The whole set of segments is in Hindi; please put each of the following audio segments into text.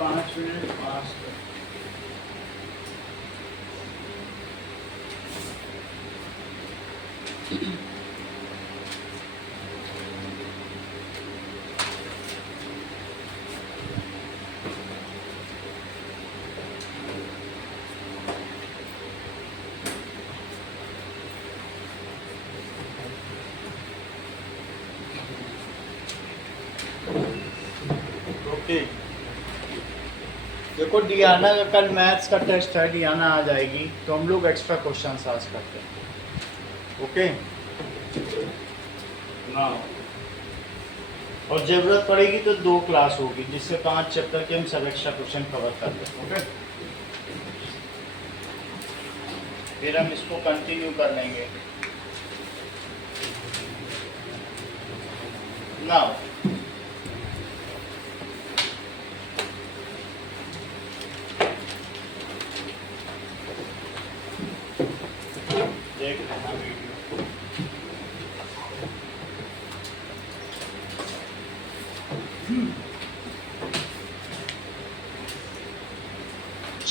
5 मिनट पास कर। ओके, देखो डियाना का कल मैथ्स का टेस्ट है, डियाना आ जाएगी तो हम लोग एक्स्ट्रा क्वेश्चन आंसर करते हैं। ओके ना, और ज़रूरत पड़ेगी तो 2 क्लास होगी जिससे 5 चैप्टर के हम सब एक्स्ट्रा क्वेश्चन कवर कर लें। ओके, फिर हम इसको कंटिन्यू कर लेंगे। नाउ देख लेना video.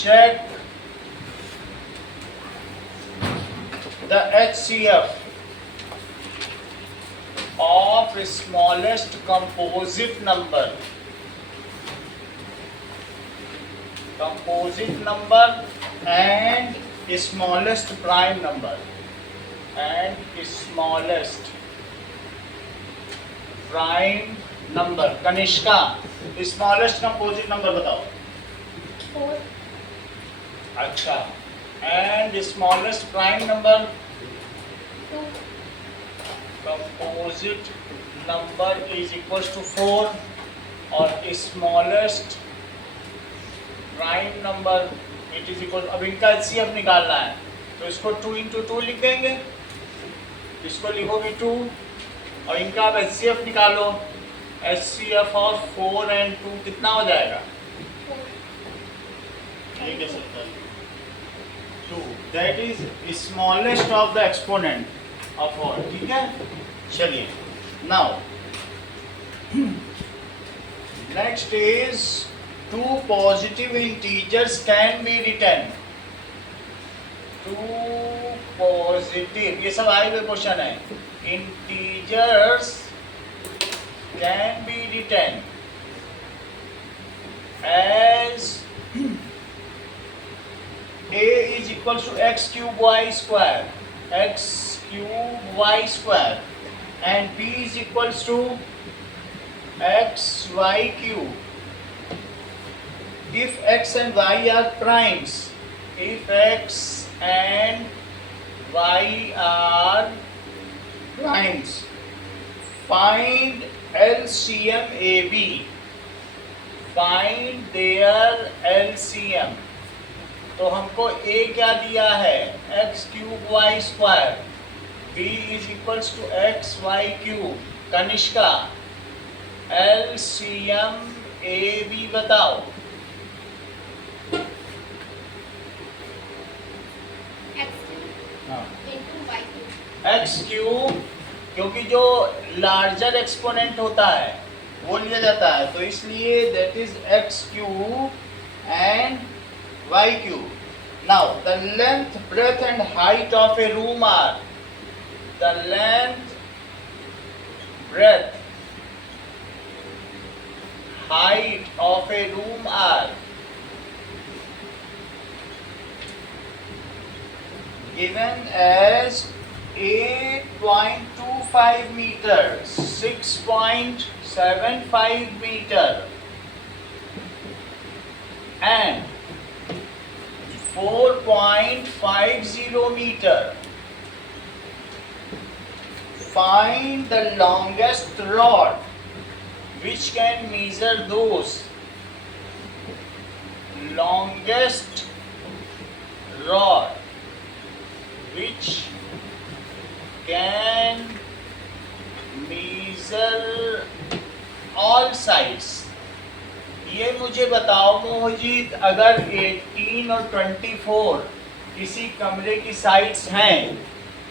Check the HCF of smallest composite number and smallest prime number and smallest prime number। Kanishka, smallest composite number बताओ। 4। अच्छा, and smallest prime number 2। Composite number is equal to 4 और smallest prime number it is equal, अब इनका एचसीएफ निकालना है तो इसको 2 into 2 लिख देंगे, इसको लिखोगे 2 और इनका अब एचसीएफ निकालो। एचसीएफ ऑफ 4 and 2 कितना हो जाएगा? 4। ये कैसे होता है? 2, that is smallest of the exponent of all. ठीक है, चलिए now next is 2 positive integers can be written. 2 positive, ये सब आए हुए क्वेश्चन है। Integers can be written as a is equals to x cube y square, x cube y square, and b is equals to x y cube. If x and y are primes, if x and y are primes, find LCM AB. Find their LCM. तो हमको a क्या दिया है? x cube y square, b is equals to x y cube. Kanishka, LCM AB बताओ। x क्यूब, क्योंकि जो लार्जर एक्सपोनेंट होता है वो लिया जाता है तो इसलिए that is x cube and y cube. Now the length, breadth and height of a room are, the length, breadth, height of a room are given as 8.25 meters, 6.75 meter and 4.50 meter. Find the longest rod which can measure those. Longest rod which can measure all sides. ये मुझे बताओ मोहजीत, अगर 18 और 24 किसी कमरे की साइड्स हैं,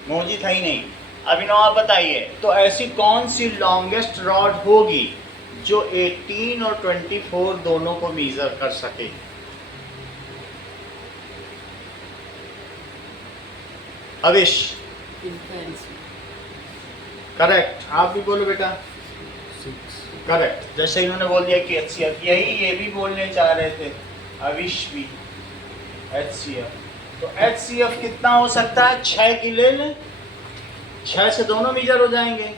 मोहजीत है ही नहीं, अभिनव आप बताइए, तो ऐसी कौन सी लॉन्गेस्ट रॉड होगी जो 18 और 24 दोनों को मेजर कर सके। अविश करेक्ट, आप भी बोलो बेटा। करेक्ट, जैसे इन्होंने बोल दिया कि HCF, यही ये भी बोलने चाह रहे थे, अविश भी HCF। तो HCF कितना हो सकता है? 6 की ले लें, 6 से दोनों मीजर हो जाएंगे।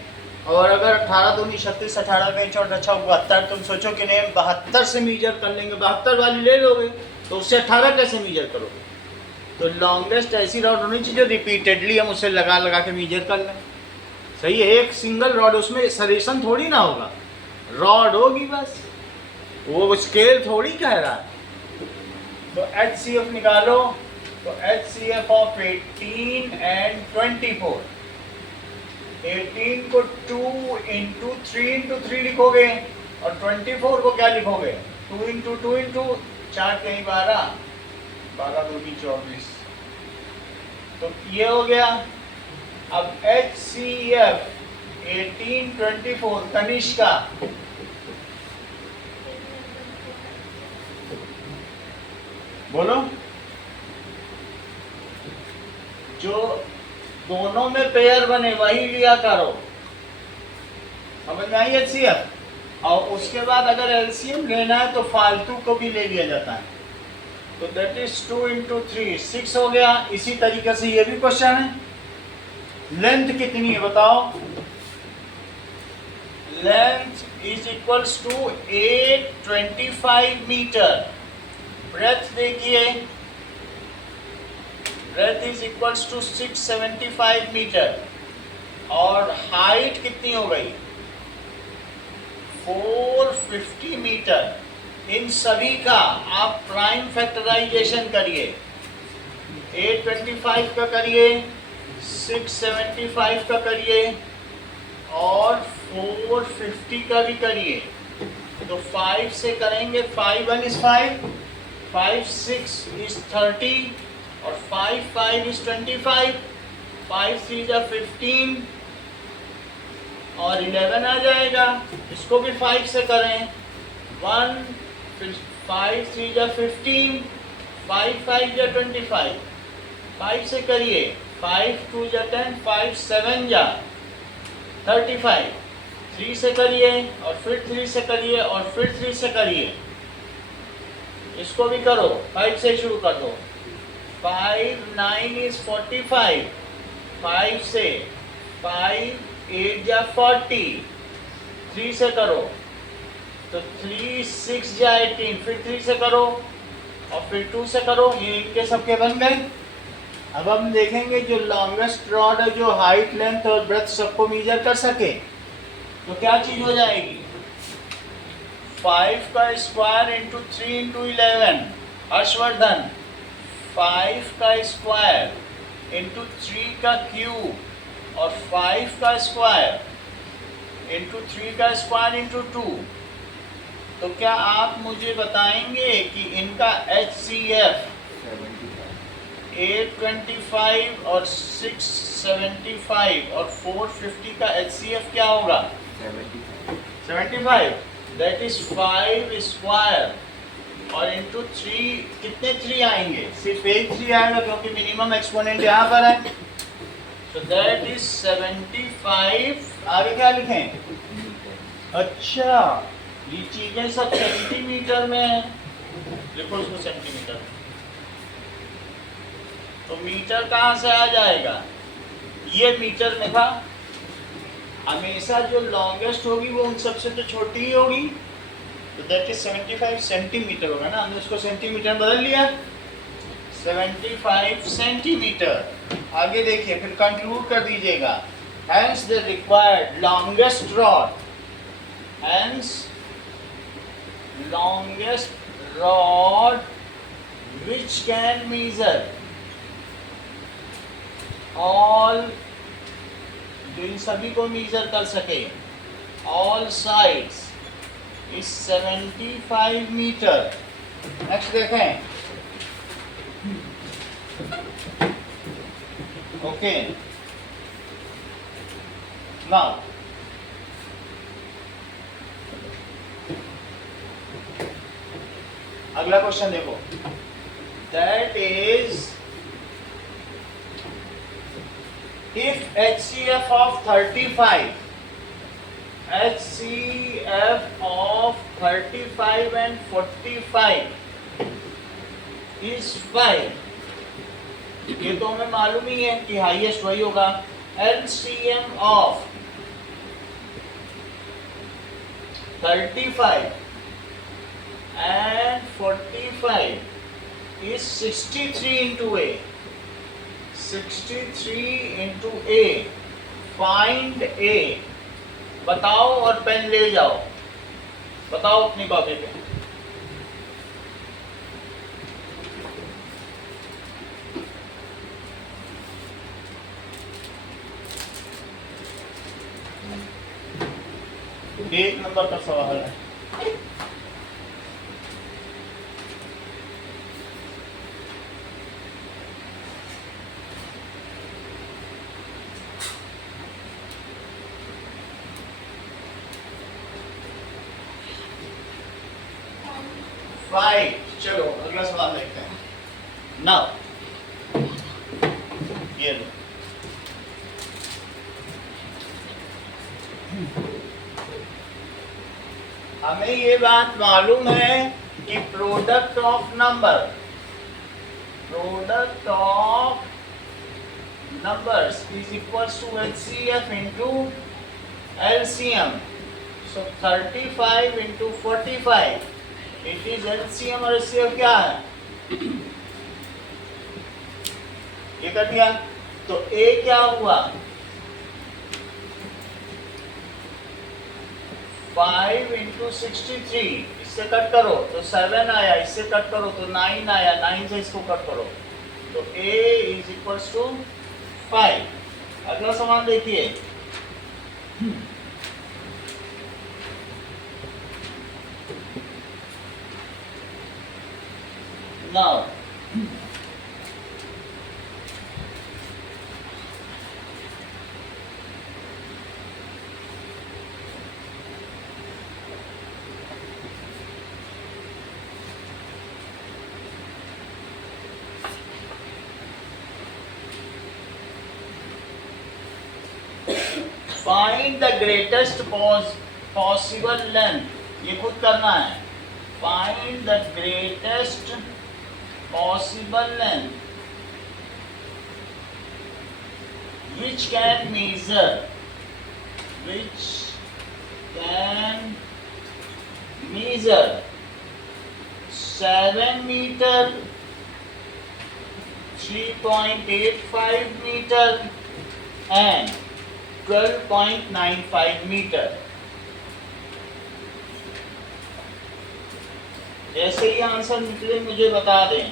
और अगर 18 दूनी 36, 18 का 64, अच्छा 72, तुम सोचो कि नहीं 72 से मीजर कर लेंगे, 72 वाली ले लोगे, तो उससे 18 कैसे मीजर करोगे? तो लॉन्गेस्ट ऐसी रॉड होनी चाहिए जो रिपीटेडली हम उसे लगा लगा के मीजर कर लें। सही है, एक सिंगल रॉड, उसमें सरेशन थोड़ी ना होगा, रॉड होगी बस, वो स्केल थोड़ी कह रहा है। तो HCF निकालो। तो HCF ऑफ 18 एंड 24, 18 को 2 इंटू 3 इंटू 3 लिखोगे, और 24 को क्या लिखोगे? 2 इंटू 2 इंटू 4 कहीं 12, 12 दूनी 24। तो ये हो गया। अब HCF 18 24 कनिष्का, बोलो। जो दोनों में पेयर बने वही लिया करो, समझ में आई HCF। और उसके बाद अगर LCM लेना है तो फालतू को भी ले लिया जाता है। तो दैट इज 2 इंटू 3, 6 हो गया। इसी तरीके से ये भी क्वेश्चन है, लेंथ कितनी है बताओ? Length is equals to 825 metre. Breadth देखिए, breadth is equals to 675 metre. और हाइट कितनी हो गई? 450 मीटर। इन सभी का आप प्राइम फैक्टराइजेशन करिए, 825 का करिए, 675 का करिए और 450 का भी करिए। तो 5 से करेंगे, 5 1 is 5, 5 6 is 30 और 5 5 is 25, 5 3 जा 15 और 11 आ जाएगा। इसको भी 5 से करें, 1 फिर 5 3 जा 15, 5 5 जा 25, 5 से करिए, 5 2 जा 10, 5 7 जा 35, 3 से करिए और फिर 3 से करिए और फिर 3 से करिए। इसको भी करो, 5 से शुरू कर दो, 5 9 is 45, 5 से 5 8 जा 40, 3 से करो तो 3 6 जा 18, फिर 3 से करो और फिर 2 से करो। ये इनके सबके बन गए। अब हम देखेंगे जो लॉन्गेस्ट रॉड है, जो हाइट लेंथ और ब्रेथ सबको मेजर कर सके, तो क्या चीज हो जाएगी? 5 का स्क्वायर इंटू 3 इंटू 11, हर्षवर्धन 5 का स्क्वायर इंटू 3 का क्यूब और 5 का स्क्वायर इंटू 3 का स्क्वायर इंटू 2। तो क्या आप मुझे बताएंगे कि इनका HCF 825 और 675 और 450 का HCF क्या होगा? 75। दैट इज 5 स्क्वायर और इंटू 3, कितने 3 आएंगे? सिर्फ एक 3 आएगा क्योंकि मिनिमम एक्सपोनेंट यहाँ पर है। तो दैट इज 75। आगे क्या लिखें? अच्छा, ये चीजें सब सेंटीमीटर में है, लिखो इसको सेंटीमीटर में। तो मीटर कहाँ से आ जाएगा? ये मीटर में था। हमेशा जो लॉन्गेस्ट होगी वो उन सबसे तो छोटी ही होगी, तो दैट इज 75 सेंटीमीटर होगा ना। हमने उसको सेंटीमीटर बदल लिया, 75 सेंटीमीटर। आगे देखिए, फिर कंक्लूड कर दीजिएगा। Hence the required longest rod, hence longest rod which can measure all, जो इन सभी को मेजर कर सके, all sides is 75 metre. Next देखें, ओके नाउ अगला क्वेश्चन देखो, that is if HCF of 35 and 45 is 5, ये तो हमें मालूम ही है कि हाईएस्ट वही होगा। LCM of 35 and 45 is 63 into A। 63 into A, find A। बताओ और पेन ले जाओ, बताओ अपनी कॉपी पे। एक नंबर का सवाल है। फाइव। चलो अगला सवाल देखते हैं। नाउ ये लो, हमें ये बात मालूम है कि product of numbers is equals to HCF into LCM। So 35 into 45 it is LCM और HCF क्या है, ये कर दिया। तो A क्या हुआ, 5 into 63, इससे कट करो तो 7 आया, इससे कट करो तो 9 आया, 9 से इसको कट करो तो A इज इक्वल्स टू 5। अगला सवाल देखिए, now find the greatest possible length, ये खुद करना है। Find the greatest possible length which can measure 7 meter, 3.85 meter and 12.95 meter। जैसे ही आंसर निकले मुझे बता दें।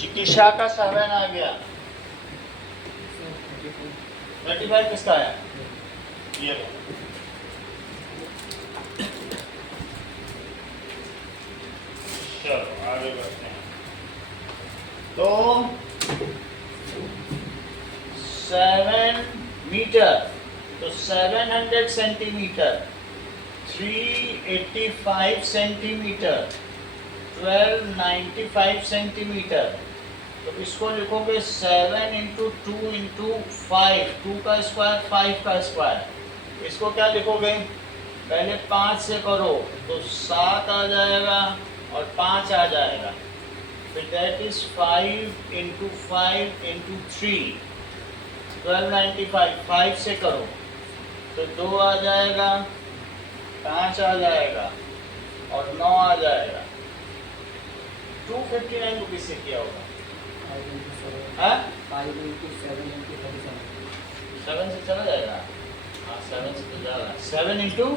जिकिशा का 7 आ गया। 35 किसका आया, ये लो। चलो आगे बढ़ते हैं। तो 7 मीटर तो 700 सेंटीमीटर, 385 सेंटीमीटर, 1295 सेंटीमीटर। तो इसको लिखोगे 7 इंटू 2 इंटू 5, 2 का स्क्वायर 5 का स्क्वायर। इसको क्या लिखोगे, पहले 5 से करो तो 7 आ जाएगा और 5 आ जाएगा, फिर दैट इज 5 इंटू 5 इंटू 3, 1295। 5 से करो तो 2 आ जाएगा, 5 आ जाएगा और 9 आ जाएगा। 259 रुपीज से किया होगा। 7 से चला जाएगा, हाँ 7 से तो जाएगा। 7 इंटू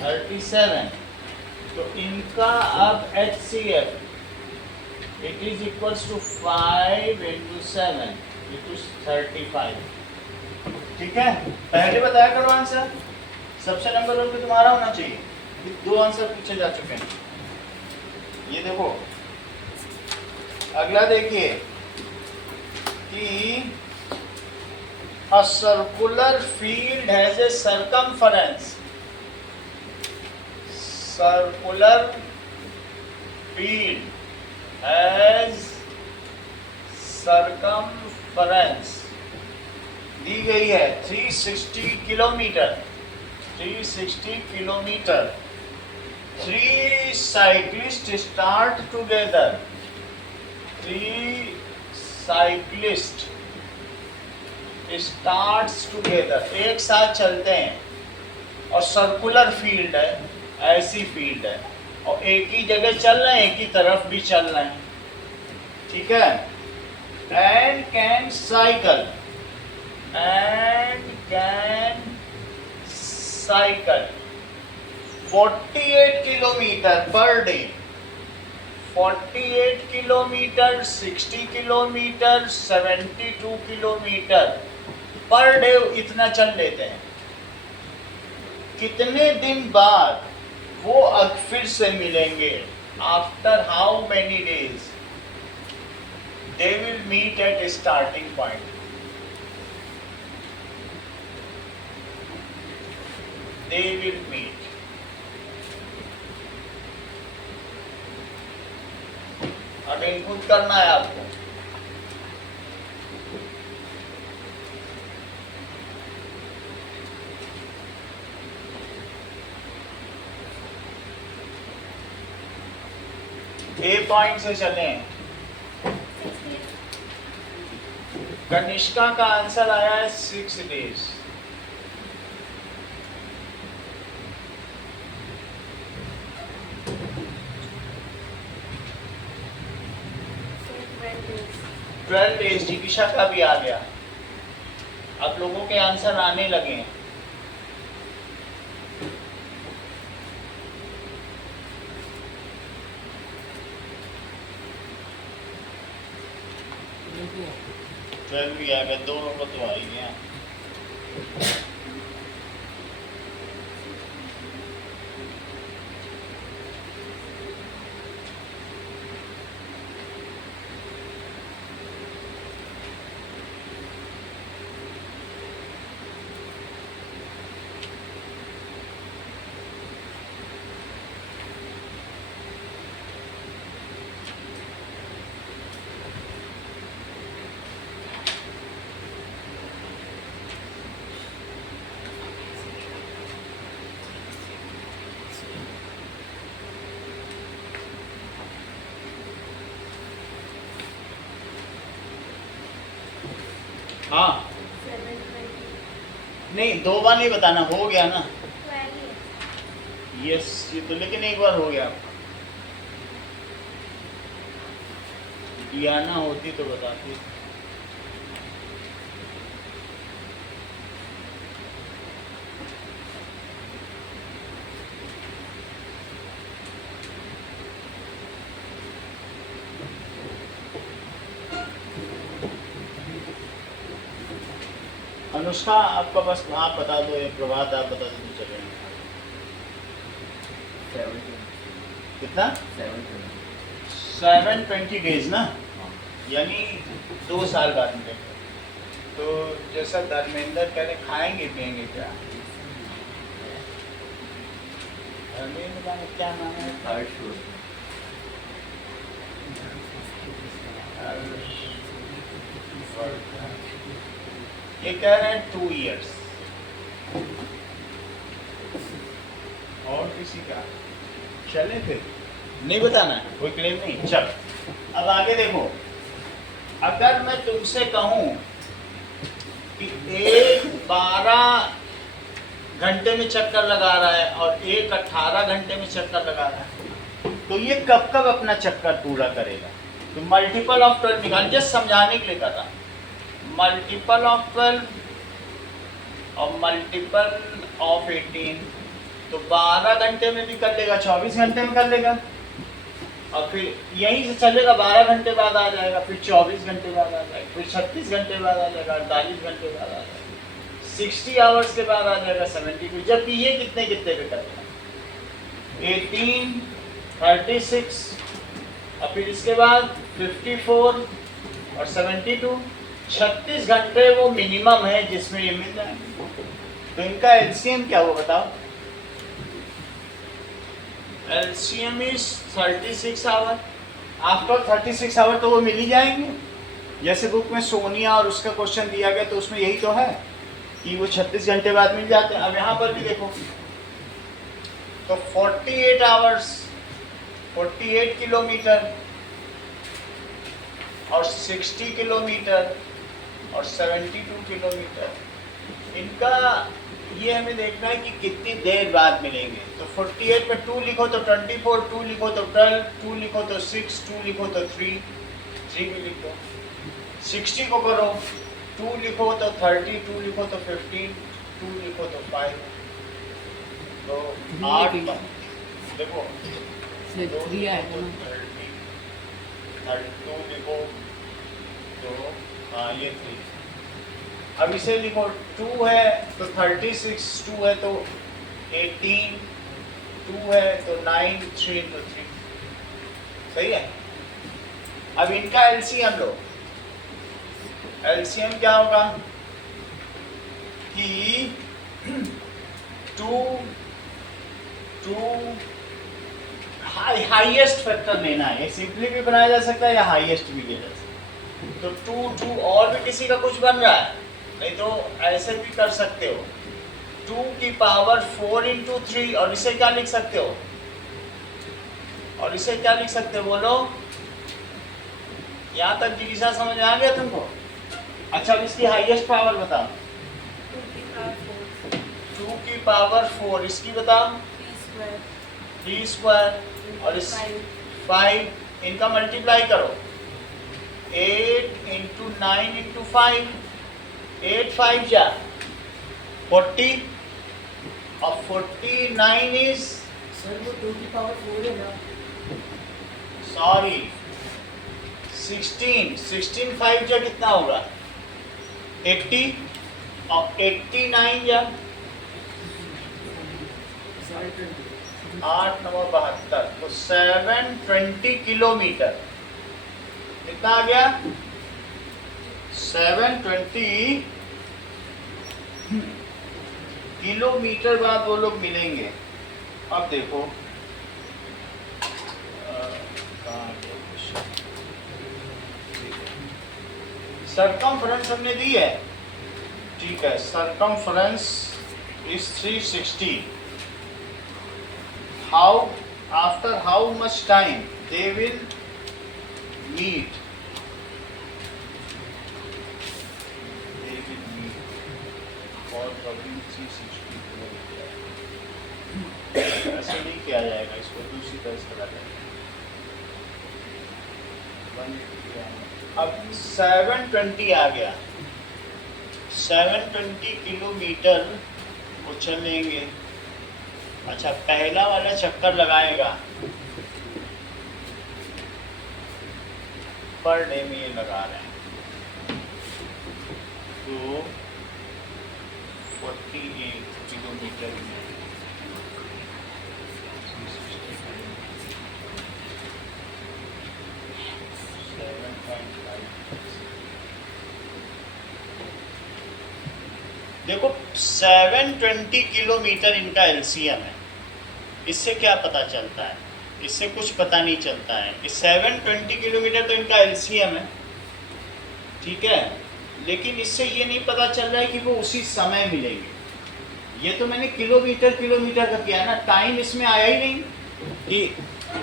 37। तो इनका अब HCF it is equals to 5 into 7 it is 35। ठीक है, पहले बताया करो आंसर, सबसे नंबर 1 पे तुम्हारा होना चाहिए। 2 आंसर पीछे जा चुके हैं। ये देखो अगला देखिए कि a circular field has a circumference. Circular field has circumference दी गई है 360 kilometre. 360 kilometre. 3 cyclists start together. 3 cyclists starts together, एक साथ चलते हैं और सर्कुलर फील्ड है, ऐसी फील्ड है और एक ही जगह चल रहे हैं, एक ही तरफ भी चल रहे हैं। ठीक है, and can cycle, and can cycle 48 kilometre per day. 48 kilometre, 60 kilometre, 72 kilometre per day इतना चल लेते हैं। कितने दिन बाद वो अब फिर से मिलेंगे? After how many days they will meet at starting point? They will meet. अब इनपुट करना है आपको। ए पॉइंट से चलें। कनिष्का का आंसर आया है 6 डेज। days. 12 डेज जिगिशा का भी आ गया। अब लोगों के आंसर आने लगे हैं। भी आ गया, दोनों को तो आ ही गया। हाँ 720. नहीं, 2 बार नहीं बताना, हो गया ना। 12. यस, ये तो लेकिन एक बार हो गया। डियाना होती तो बताती। अनुष्का आपका बस आप बता दो, या प्रभात आप बता दो तो चलेगा। कितना? 720 डेज ना, यानी 2 साल बाद मिलेंगे। तो जैसा धर्मेंद्र कह रहे खाएंगे पिएंगे क्या? धर्मेंद्र का क्या नाम है? ये कह रहे हैं 2 years। और किसी का चले फिर नहीं बताना है, कोई क्लेम नहीं। चल अब आगे देखो, अगर मैं तुमसे कहूं कि एक 12 घंटे में चक्कर लगा रहा है और एक 18 घंटे में चक्कर लगा रहा है, तो ये कब कब अपना चक्कर पूरा करेगा? तो मल्टीपल ऑफ 12 निकाल, जस्ट समझाने के लिए कर रहा। मल्टीपल ऑफ 12 और मल्टीपल ऑफ 18, तो 12 घंटे में भी कर लेगा, 24 घंटे में कर लेगा, और फिर यहीं से चलेगा, 12 घंटे बाद आ जाएगा, फिर 24 घंटे बाद आ जाएगा, फिर 36 घंटे बाद आ जाएगा, 48 घंटे बाद आ जाएगा, 60 आवर्स के बाद आ जाएगा 72। जबकि ये कितने कितने पे करेगा? 18, 36 और फिर इसके बाद 54 और 72, 36 घंटे वो मिनिमम है जिसमें ये मिल जाएंगे। तो इनका एलसीएम क्या हुआ बताओ? LCM is 36 hour. After 36 hour तो वो मिल ही जाएंगे। जैसे बुक में सोनिया और उसका क्वेश्चन दिया गया तो उसमें यही तो है कि वो 36 घंटे बाद मिल जाते हैं। अब यहाँ पर भी देखो तो 48 आवर्स, 48 किलोमीटर और 60 किलोमीटर और 72 किलोमीटर, इनका ये हमें देखना है कि कितनी देर बाद मिलेंगे। तो 48 में 2 लिखो तो 24, 2 लिखो तो 12, 2 लिखो तो 6, 2 लिखो तो 3 भी लिखो। 60 को करो, 2 लिखो तो 30, 2 लिखो तो 15, 2 लिखो तो 5, तो 8 देखो 2 लिखो तो 30, 32 लिखो तो हाँ ये 3। अब इसे लिखो 2 है तो 36, 2 है तो 18, 2 है तो 9, 3 तो 3, सही है। अब इनका एलसीएम लो। एलसीएम क्या होगा कि 2 हाईएस्ट फैक्टर लेना है। ये सिंपली भी बनाया जा सकता है या हाईएस्ट भी लिया जा सकता है। तो 2 और भी किसी का कुछ बन रहा है, नहीं तो ऐसे भी कर सकते हो 2 की पावर 4 into 3, और इसे क्या लिख सकते हो? और इसे क्या लिख सकते हो बोलो? यहाँ तक जिगिसा समझ आ गया तुमको? अच्छा अब इसकी हाईएस्ट पावर बताओ। 2 की पावर 4, इसकी बताओ 3 स्क्वायर, और इस 5, इनका मल्टीप्लाई करो 8 into 9 into 5, 8 5 जा 40 और 49 इज सर वो 2 की पावर 4 है ना। सॉरी 16 5 जा कितना होगा? 80 और 89 जा 8 9 72, तो 720 किलोमीटर कितना आ गया? 720 किलोमीटर बाद वो लोग मिलेंगे। अब देखो सरकमफ्रेंस हमने दी है, ठीक है। Circumference is 360। How after how much time they will meet? और कभी 360 ऐसे नहीं किया जाएगा, इसको दूसरी तरह से करा जाएगा। अब 720 आ गया, 720 किलोमीटर वो चलेंगे। अच्छा पहला वाला चक्कर लगाएगा पर डे में ये लगा रहे हैं तो 48 किलोमीटर में 7.5 देखो 720 किलोमीटर इनका एलसीएम है। इससे क्या पता चलता है? इससे कुछ पता नहीं चलता है कि 720 किलोमीटर तो इनका एलसीएम है, ठीक है, लेकिन इससे ये नहीं पता चल रहा है कि वो उसी समय मिलेंगे। ये तो मैंने किलोमीटर किलोमीटर का किया ना, टाइम इसमें आया ही नहीं कि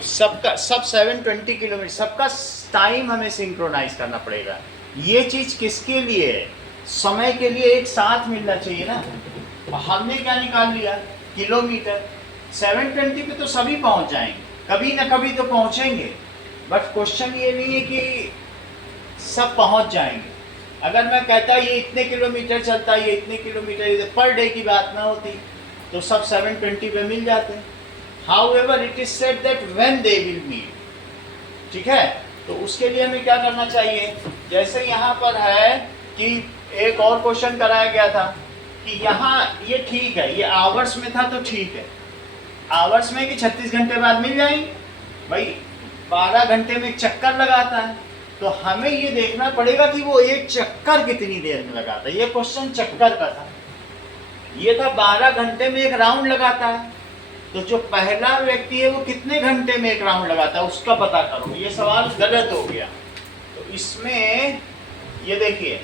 सबका सब 720 किलोमीटर, सबका टाइम हमें सिंक्रोनाइज करना पड़ेगा। ये चीज़ किसके लिए है? समय के लिए एक साथ मिलना चाहिए ना। हमने क्या निकाल लिया? किलोमीटर। 720 पे तो सभी पहुंच जाएंगे, कभी ना कभी तो पहुंचेंगे, बट क्वेश्चन ये नहीं है कि सब पहुंच जाएंगे। अगर मैं कहता ये इतने किलोमीटर चलता, ये इतने किलोमीटर, पर डे की बात ना होती तो सब 720 पे मिल जाते। However it is said that when they will meet, ठीक है। तो उसके लिए हमें क्या करना चाहिए? जैसे यहाँ पर है कि एक और क्वेश्चन कराया गया था कि यहाँ ये ठीक है, ये आवर्स में था तो ठीक है, आवर्स में कि 36 घंटे बाद मिल जाएंगे। भाई 12 घंटे में एक चक्कर लगाता है, तो हमें ये देखना पड़ेगा कि वो एक चक्कर कितनी देर में लगाता है। ये क्वेश्चन चक्कर का था, ये था 12 घंटे में एक राउंड लगाता है, तो जो पहला व्यक्ति है वो कितने घंटे में एक राउंड लगाता है उसका पता करो। ये सवाल गलत हो गया। तो इसमें ये देखिए,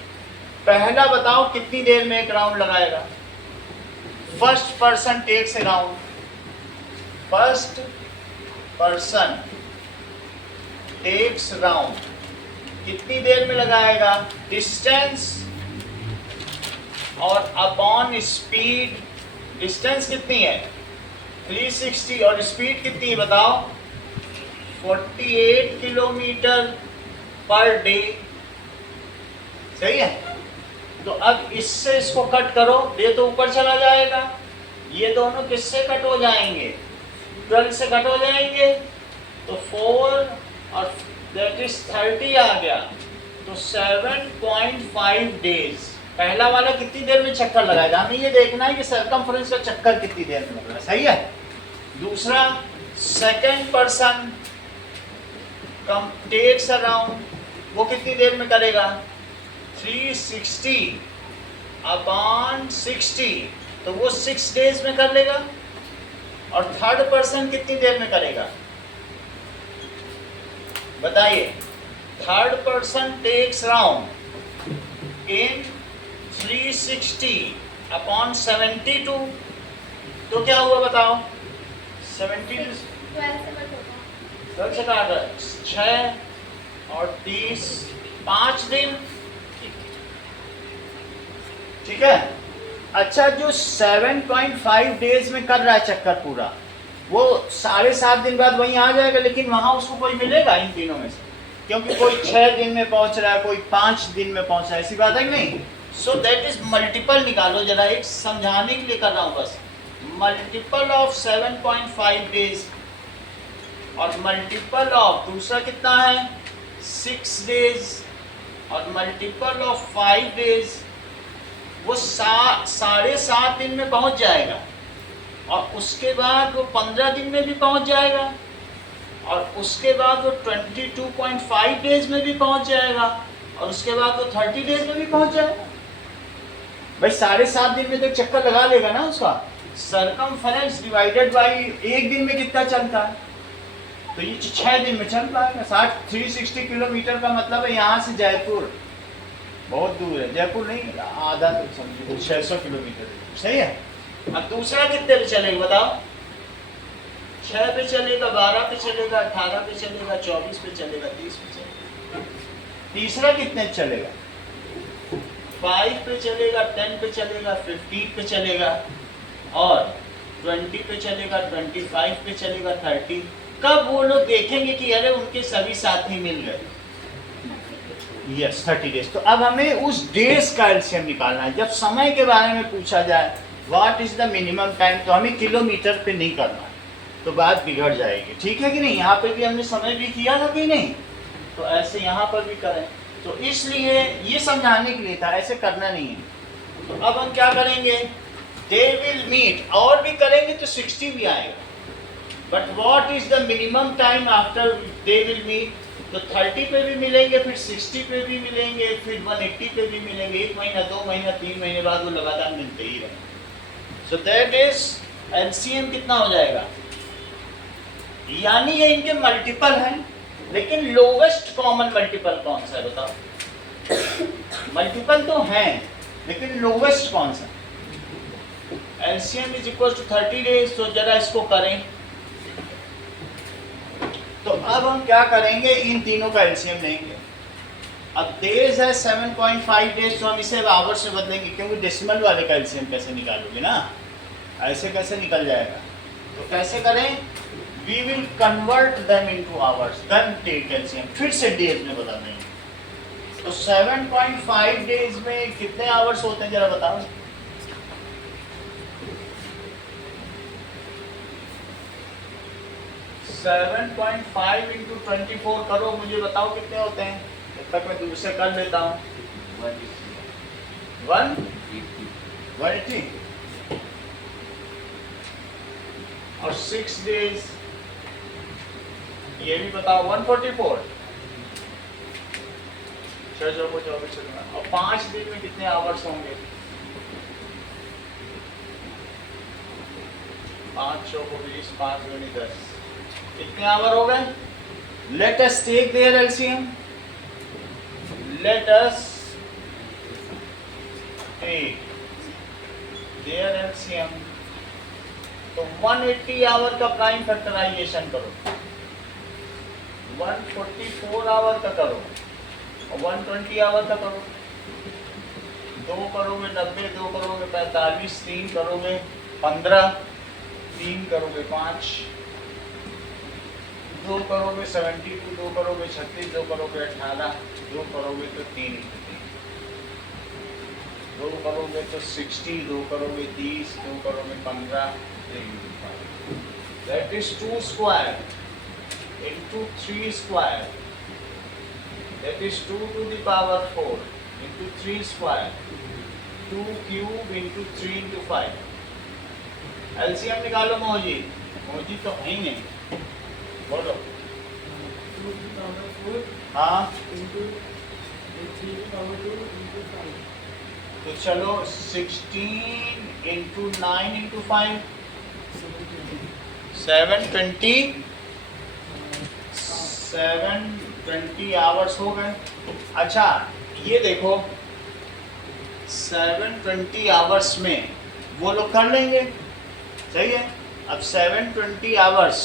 पहला बताओ कितनी देर में एक राउंड लगाएगा? First person takes a round, first person takes round, कितनी देर में लगाएगा? डिस्टेंस और अपॉन स्पीड, डिस्टेंस कितनी है? 360 और स्पीड कितनी है बताओ? 48 किलोमीटर पर डे, सही है। तो अब इससे इसको कट करो, ये तो ऊपर चला जाएगा, ये दोनों किससे कट हो जाएंगे? 12 से कट हो जाएंगे, तो 4 और दैट इज 30 आ गया, तो 7.5 डेज। पहला वाला कितनी देर में चक्कर लगाएगा? हमें ये देखना है कि सर्कमफ्रेंस का चक्कर कितनी देर में लग रहा है, सही है। दूसरा, सेकंड पर्सन कम टेक्स अराउंड, वो कितनी देर में करेगा? 360 अपॉन 60, तो वो 6 डेज में कर लेगा। और थर्ड पर्सन कितनी देर में करेगा बताइए? Third person takes round in 360 upon 72, तो क्या हुआ बताओ? 72 से काट 6 और 30, 5 दिन, ठीक है। अच्छा, जो 7.5 डेज में कर रहा है चक्कर पूरा, वो 7.5 दिन बाद वहीं आ जाएगा, लेकिन वहां उसको कोई मिलेगा इन तीनों में से? क्योंकि कोई 6 दिन में पहुंच रहा है, कोई 5 दिन में पहुंच रहा है, ऐसी बात है कि नहीं? सो दैट इज मल्टीपल निकालो जरा, एक समझाने के लिए कर रहा हूं बस। मल्टीपल ऑफ 7.5 डेज और मल्टीपल ऑफ दूसरा कितना है? 6 डेज और मल्टीपल ऑफ 5 डेज, वो 7.5 दिन में पहुंच जाएगा। और उसके बाद वो 15 दिन में भी पहुंच जाएगा, और उसके बाद वो 22.5 डेज में भी पहुंच जाएगा, और उसके बाद वो 30 डेज में भी पहुंच जाएगा। भाई 7.5 दिन में तो चक्कर लगा लेगा ना उसका। सर्कमफेरेंस डिवाइडेड बाई एक दिन में कितना चलता है, तो ये 6 दिन में चल पाएगा। 360 किलोमीटर का मतलब है यहाँ से जयपुर बहुत दूर है, जयपुर नहीं, आधा तो समझो 600 किलोमीटर, सही है। अब दूसरा कितने पे चलेगा बताओ? 6 पे चलेगा, 12 पे चलेगा, 18 पे चलेगा, 24 पे चलेगा, 30 पे चलेगा। तीसरा कितने पे चलेगा? 5 पे चलेगा, 10 पे चलेगा, 15 पे चलेगा, और 20 पे चलेगा, 25 पे चलेगा, 30। कब वो लोग देखेंगे कि अरे उनके सभी साथी मिल गए? Yes, 30 days. तो अब हमें उस डेज का एलसीएम निकालना है। जब समय के बारे में पूछा जाए what is the minimum time, तो हमें किलोमीटर पे नहीं करना है, तो बात बिगड़ जाएगी, ठीक है कि नहीं। यहाँ पे भी हमने समय भी किया था कि नहीं, तो ऐसे यहाँ पर भी करें। तो इसलिए ये समझाने के लिए था, ऐसे करना नहीं है। तो अब हम क्या करेंगे? दे विल मीट, और भी करेंगे तो 60 भी आएगा, but what is the minimum time after they will meet? तो 30 पे भी मिलेंगे, फिर 60 पे भी मिलेंगे, फिर 180 पे भी मिलेंगे। 1 महीना, 2 महीना, 3 महीने बाद वो लगातार मिलते ही रहे। सो दैट इज एलसीएम कितना हो जाएगा, यानी ये इनके मल्टीपल हैं, लेकिन लोवेस्ट कॉमन मल्टीपल कौन सा है बताओ? मल्टीपल तो हैं, लेकिन लोवेस्ट कौन सा? LCM is equal to 30 days. तो जरा इसको करें। तो अब हम क्या करेंगे, इन तीनों का एलसीएम लेंगे। अब डेज है 7.5 डेज, तो हम इसे आवर से बदलेंगे, क्योंकि डेसिमल वाले का एलसीएम कैसे निकालोगे ना, ऐसे कैसे निकल जाएगा। तो कैसे करें, we will convert them into hours, then take LCM, फिर से डेज में बदल देंगे। तो 7.5 डेज में कितने आवर्स होते हैं जरा बताओ? 7.5 इंटू 24 करो, मुझे बताओ कितने होते हैं। जब तक मैं दूर से कर लेता हूँ। 180 और 6 डेज, ये भी बताओ 144। चलो 24 और 5 दिन में कितने आवर्स होंगे? 5 को 20, 5 दूनी 10, कितने आवर हो गए? Let us take their LCM, let us take their LCM. तो 180 आवर का प्राइम फैक्टराइजेशन करो, 144 आवर का करो और 120 आवर का करो। 2 करोगे 90, 2 करोगे 45, 3 करोगे 15, 3 करोगे 5, 2 करोगे 72, 2 करोगे 36, 2 करोगे 18, 2 करोगे तो 3, 2 करोगे तो 60, 2 करोगे 30, 2 करोगे 15, 3 that is 2 square into 3 square, that is 2 to the power 4 into 3 square, 2 cube into 3 into 5। LCM निकालो मोजी, मोजी तो है ही नहीं, बोलो। 2 की पावर 4 हाँ into 3 की पावर 2 into 5। तो चलो 16 into 9 into 5, 720 आवर्स हो गए। अच्छा ये देखो 720 आवर्स में वो लोग कर लेंगे, सही है। अब 720 आवर्स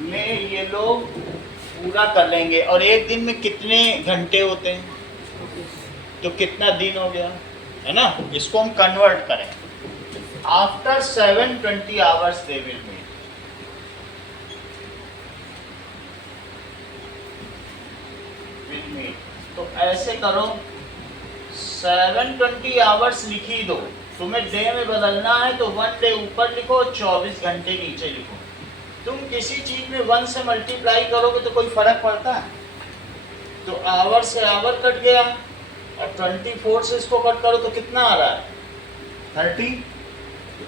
में ये लोग पूरा कर लेंगे, और एक दिन में कितने घंटे होते हैं, तो कितना दिन हो गया, है ना। इसको हम कन्वर्ट करें, after 720 hours they will meet. तो ऐसे करो, 720 आवर्स लिख ही दो। तुम्हें डे में बदलना है तो 1 डे ऊपर लिखो, 24 घंटे नीचे लिखो। तुम किसी चीज में 1 से मल्टीप्लाई करोगे तो कोई फर्क पड़ता है? तो आवर से आवर कट गया, और 24 से इसको कट करो तो कितना आ रहा है? 30।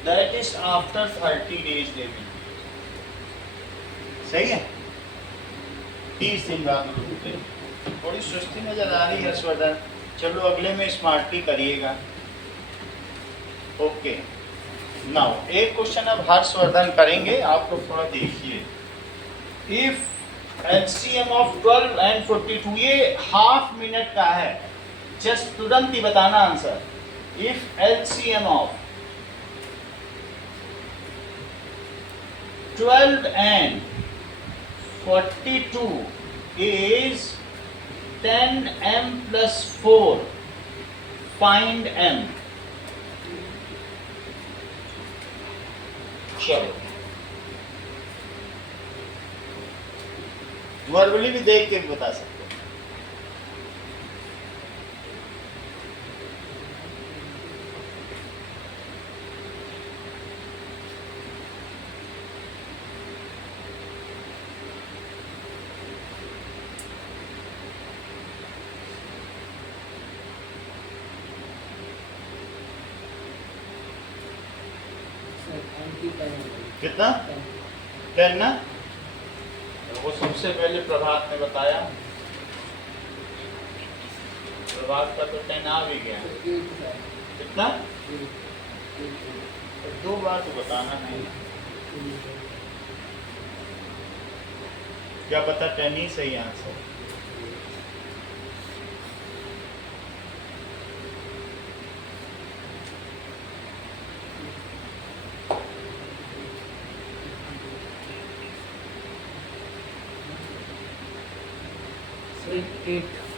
That is after 30 days they will, सही है। 30 दिन बाद मिलते हैं। थोड़ी सुस्ती नजर आ रही है हर्षवर्धन, चलो अगले में स्मार्टली करिएगा। ओके नाउ एक क्वेश्चन अब हर्षवर्धन करेंगे, आप लोग थोड़ा देखिए। इफ एलसीएम ऑफ 12 एंड 42, ये हाफ मिनट का है, जस्ट तुरंत ही बताना answer. If LCM of 12 and 42 is 10m plus 4, find m। चलो वर्बली भी देख के भी बता सकते हो। कितना 10 ना, वो सबसे पहले प्रभात ने बताया। प्रभात का तो 10 आ भी गया। कितना? तो 2 बार तो बताना नहीं, क्या पता 10 ही सही आंसर।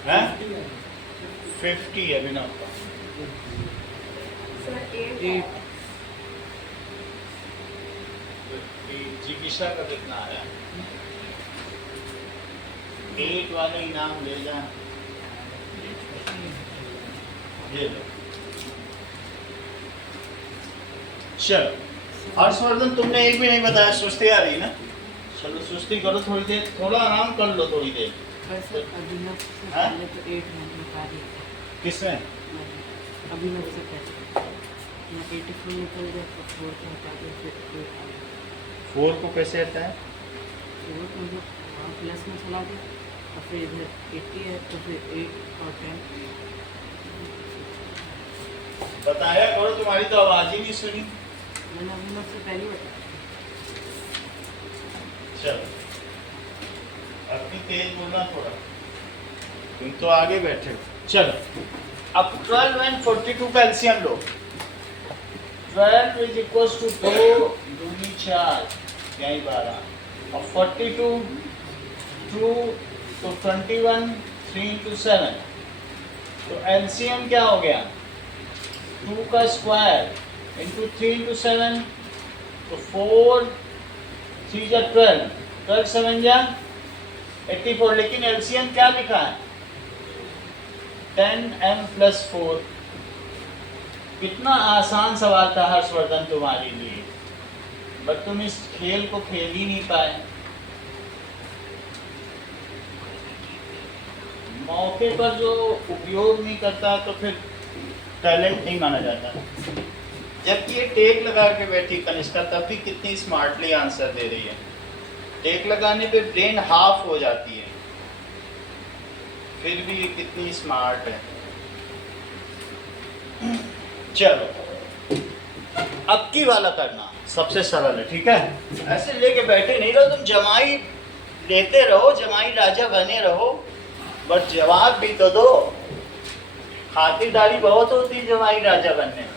हैं? 50 है अभिनव का। Sir, 8. 50 जिगिशा का कितना आया? 8 वाले इनाम ले जा। ये लो। चलो हर्षवर्धन, तुमने एक भी नहीं बताया, सुस्ती आ रही ना? चलो सुस्ती करो थोड़ी देर, थोड़ा आराम कर लो थोड़ी देर। वैसे अभिनव से हाँ? पहले तो 8 मैंने बता दिया था। किसने? अभिनव से पहले मैं 84 निकल गया तो 4 को हटा के फिर 8 आ गया। 4 को कैसे आता है? 4 मतलब वहाँ प्लस में चला गया और फिर इधर 80 है तो फिर 8 और 10। बताया करो, तुम्हारी तो आवाज ही नहीं सुनी। मैंने अभिनव से पहले ही बताया। चलो अपनी तेज बोलना थोड़ा, तुम तो आगे बैठे हो। चलो अब 12 एंड 42 का एलसीएम लो। 12 इज इक्वल टू 2 दूनी 4 यही 12 और 42 2 तो 21 3 into 7 तो एलसीएम क्या हो गया? 2 का स्क्वायर इंटू 3 into 7 तो 4 3 जा 12 12 7 जा 84। लेकिन एलसीएम क्या लिखा है? 10m + 4। कितना आसान सवाल था हर्षवर्धन तुम्हारे लिए, बट तुम इस खेल को खेल ही नहीं पाए। मौके पर जो उपयोग नहीं करता तो फिर टैलेंट नहीं माना जाता। जबकि ये टेक लगा के बैठी कनिष्का तब भी कितनी स्मार्टली आंसर दे रही है। टेक लगाने पे ब्रेन हाफ हो जाती है, फिर भी ये कितनी स्मार्ट है। चलो अब की वाला करना सबसे सरल है, ठीक है? ऐसे लेके बैठे नहीं रहो तुम, जमाई लेते रहो, जमाई राजा बने रहो, बट जवाब भी तो दो। खातिरदारी बहुत होती है जमाई राजा बनने में।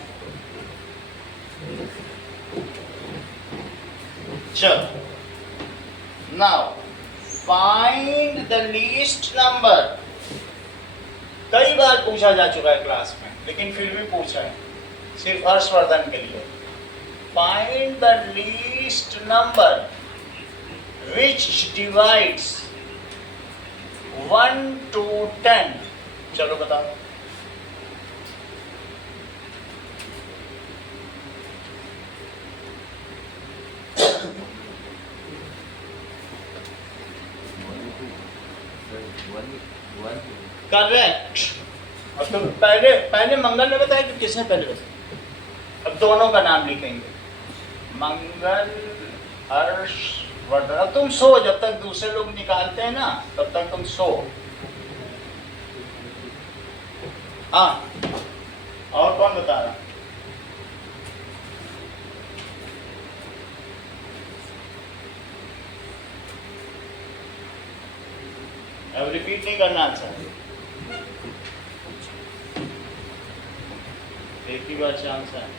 चलो now find the least number. कई बार पूछा जा चुका है क्लास में, लेकिन फिर भी पूछा है सिर्फ हर्षवर्धन के लिए। Find the least number which divides 1 to 10। चलो बताओ। करेक्ट। और तो पहले मंगल ने बताया कि किसने पहले बताया? अब दोनों का नाम लिखेंगे, मंगल हर्षवर्धन। अब तुम सो, जब तक दूसरे लोग निकालते हैं ना तब तक तुम सो। हाँ और कौन बता रहा? अब रिपीट नहीं करना आंसर, एक ही बार चांस है।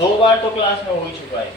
2 बार तो क्लास में हो ही चुका है।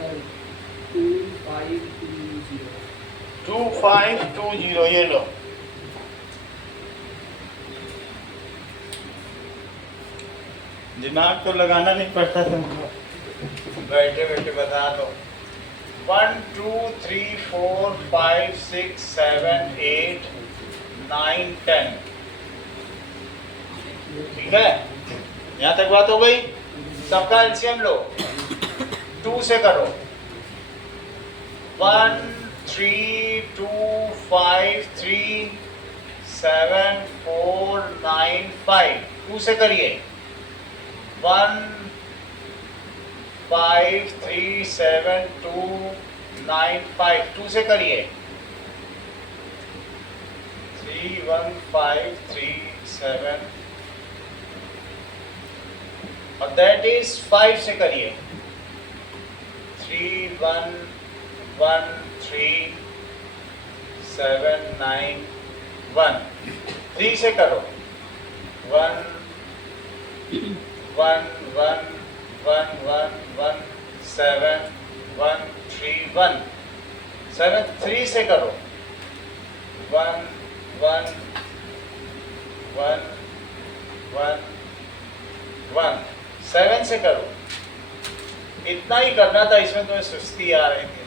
Sorry. 2520. 2520 ये लो। दिमाग तो लगाना नहीं पड़ता तुमको, बैठे बैठे बता दो। 1 2 3 4 5 6 7 8 9 10। ठीक है, यहाँ तक बात हो गई। सबका एलसीएम लो, 2 से करो। 1 3 2 5 3 7 4 9 5। 2 से करिए। 1 5 3 7 2 9 5। 2 से करिए। 3 1 5 3 7 और दैट इज 5 से करिए। 3 1 1 3 7 9 1। 3 से करो। 1 1 1 1 1 1 7 1 3 1 7। 3 से करो। 1 1 1 1 1 7 से करो। इतना ही करना था, इसमें तुम्हें सुस्ती आ रही थी।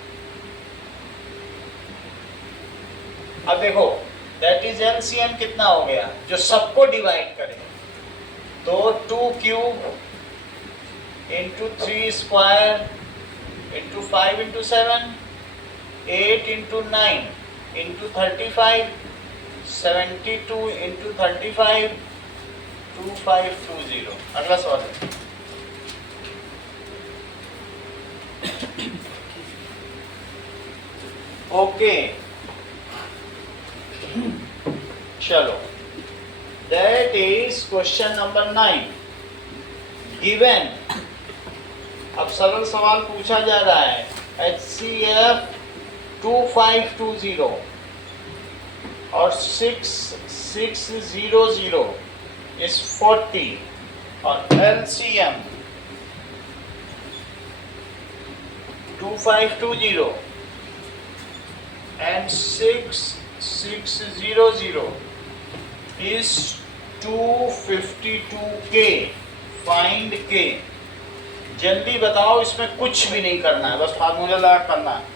अब देखो दैट इज एलसीएम कितना हो गया जो सबको डिवाइड करे। तो 2 cube into 3 square into 5 into 7 8 into 9 into 35 72 into 35 2520। अगला सवाल है। ओके चलो, that is question number 9 given. अब सरल सवाल पूछा जा रहा है। HCF 2520 और 6600 is 40 और LCM 2520 and 6600 is 252K। Find K। जल्दी बताओ, इसमें कुछ भी नहीं करना है, बस फार्मूला लगा करना है।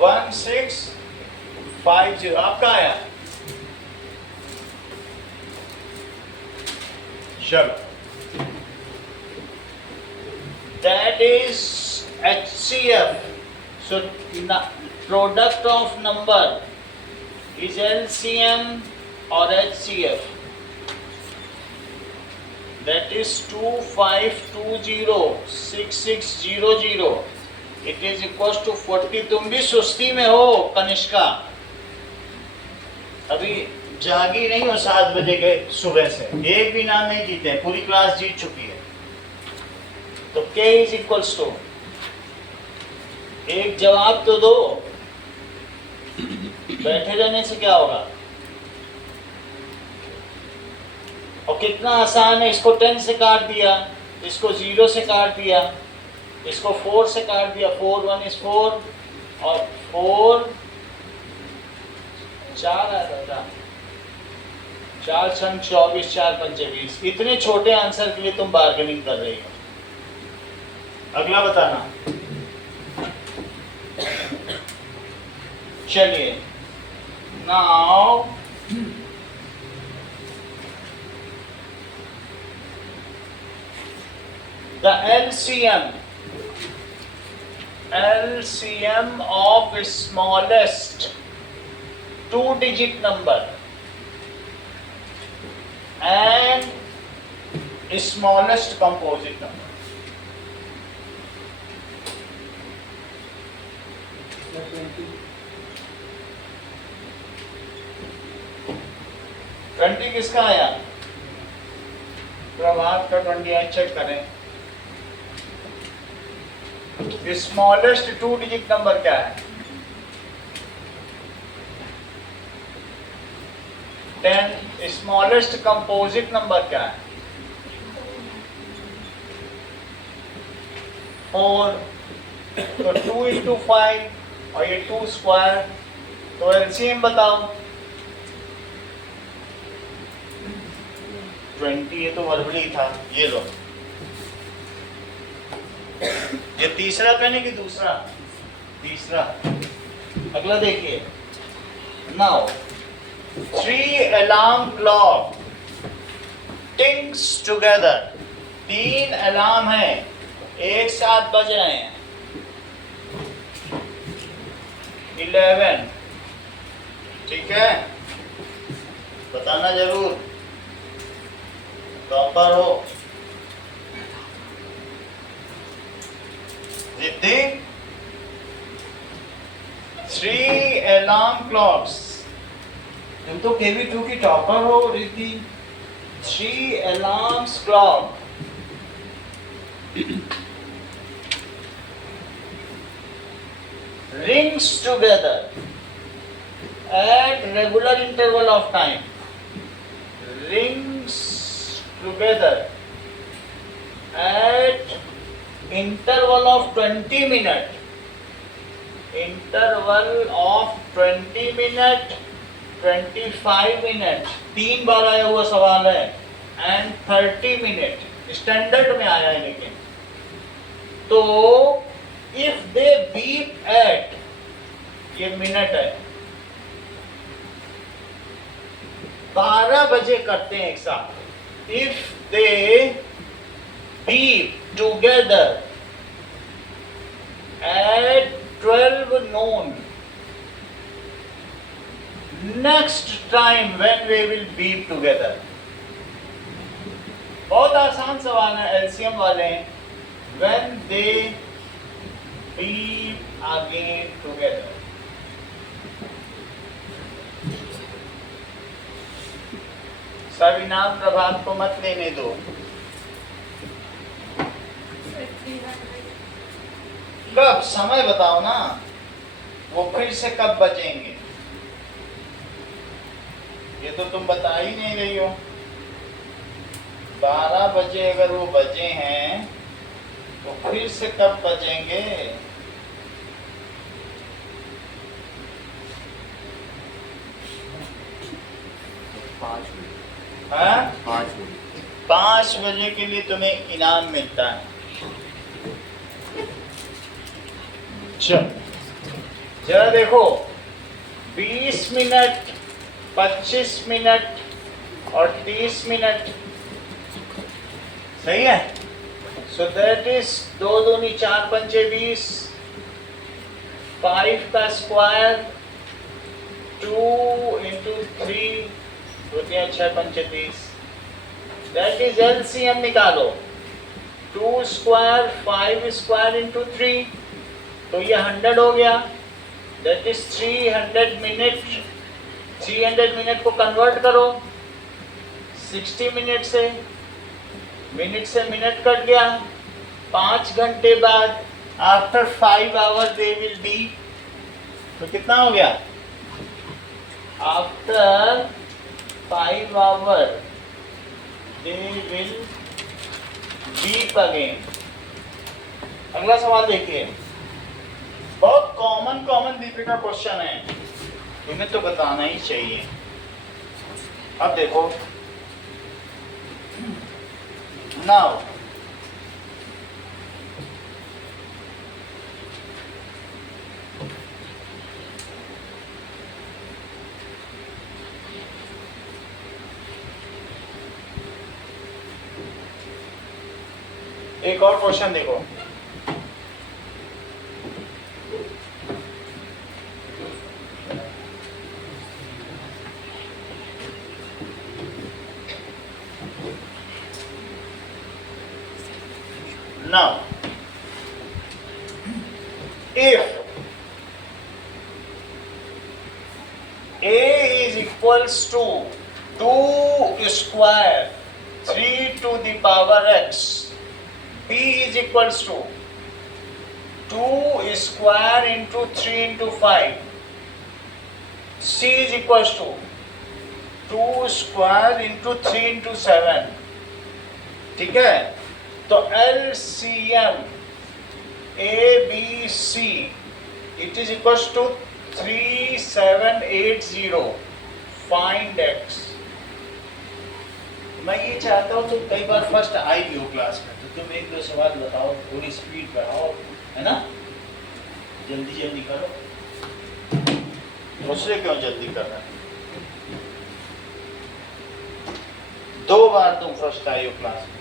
वन सिक्स 50 आपका आया। चलो, that is HCF। So product of number is LCM और HCF। That is 2520 6600। It is equal to 40। तुम भी सुस्ती में हो कनिष्का, अभी जागी नहीं हो 7 बजे के सुबह से, एक भी नाम नहीं जीते, पूरी क्लास जीत चुकी है। तो K इज इक्वल टू, एक जवाब तो दो, बैठे रहने से क्या होगा। और कितना आसान है, इसको 10 से काट दिया, इसको 0 से काट दिया, इसको 4 से काट दिया, 4 1 is 4 और 4 4 आ रहा, 4 छंग 24, 4 पंचे 20। इतने छोटे आंसर के लिए तुम बार्गेनिंग कर रही हो। अगला बताना। चलिए, now the LCM of smallest 2-digit number and smallest composite number. Like 20. 20 किसका आया? प्रभात का 20 चेक करें। स्मॉलेस्ट 2-digit नंबर क्या है? 10। स्मॉलेस्ट कंपोजिट नंबर क्या है? 4। तो 2 into 5 और ये 2 स्क्वायर, तो एलसीएम बताओ। 20, ये तो वर्बली था, ये लो। ये तीसरा पेन है कि दूसरा? तीसरा। अगला देखिए। Now 3 alarm clock टिंग्स together. 3 alarm है, एक साथ बज रहे हैं। 11। ठीक है, बताना जरूर, टॉपर हो। जिद्दी। 3 alarm clocks। तुम तो KV2 की टॉपर हो Riddhi. 3 alarms clock rings together at regular interval of time. Rings together at interval of 20 minutes. Interval of 20 minutes, 25 minutes, 3 बार आया हुआ सवाल है, and 30 minutes स्टैंडर्ड में आया है। लेकिन तो if they beep at, ये मिनट है, 12 बजे करते हैं एक साथ। If they beep together at 12 noon, next time when we will beep together। बहुत आसान सवाल है, एलसीएम वाले हैं। When they beep again together। सब इनाम प्रभात को मत लेने दो। कब, समय बताओ ना, वो फिर से कब बजेंगे? ये तो तुम बता ही नहीं रही हो। 12 बजे अगर वो बजे हैं तो फिर से कब बजेंगे? हाँ? 5 बजे के लिए तुम्हें इनाम मिलता है। चल जरा देखो, 20 मिनट, 25 मिनट और 30 मिनट, सही है। सो दैट इज 2 दूनी 4 पंचे 20, 5 का स्क्वायर 2 into 3 2 6 पंचे 30। दैट इज एलसीएम निकालो। 2 स्क्वायर 5 स्क्वायर इंटू 3, तो ये 100 हो गया। That is 300 minute. 300 मिनट को कन्वर्ट करो 60 मिनट से मिनट कट गया। 5 घंटे बाद after 5 hour they will be, तो कितना हो गया? After 5 hour they will weep again. अगला सवाल देखिए, बहुत कॉमन दीपिका क्वेश्चन है, तुम्हें तो बताना ही चाहिए। अब देखो, नाउ एक और क्वेश्चन देखो, now if a is equals to 2 square 3 to the power x, b is equals to 2 square into 3 into 5, c is equals to 2 square into 3 into 7, ठीक है। तो LCM ABC it is equals to 3780, find x। मैं ये चाहता हूँ, तुम कई बार फर्स्ट आई हो क्लास में, तो तुम एक दो सवाल बताओ, थोड़ी स्पीड बढ़ाओ, है ना, जल्दी जल्दी करो, दूसरे क्यों जल्दी कर रहे हैं। 2 बार तुम फर्स्ट आई हो क्लास में।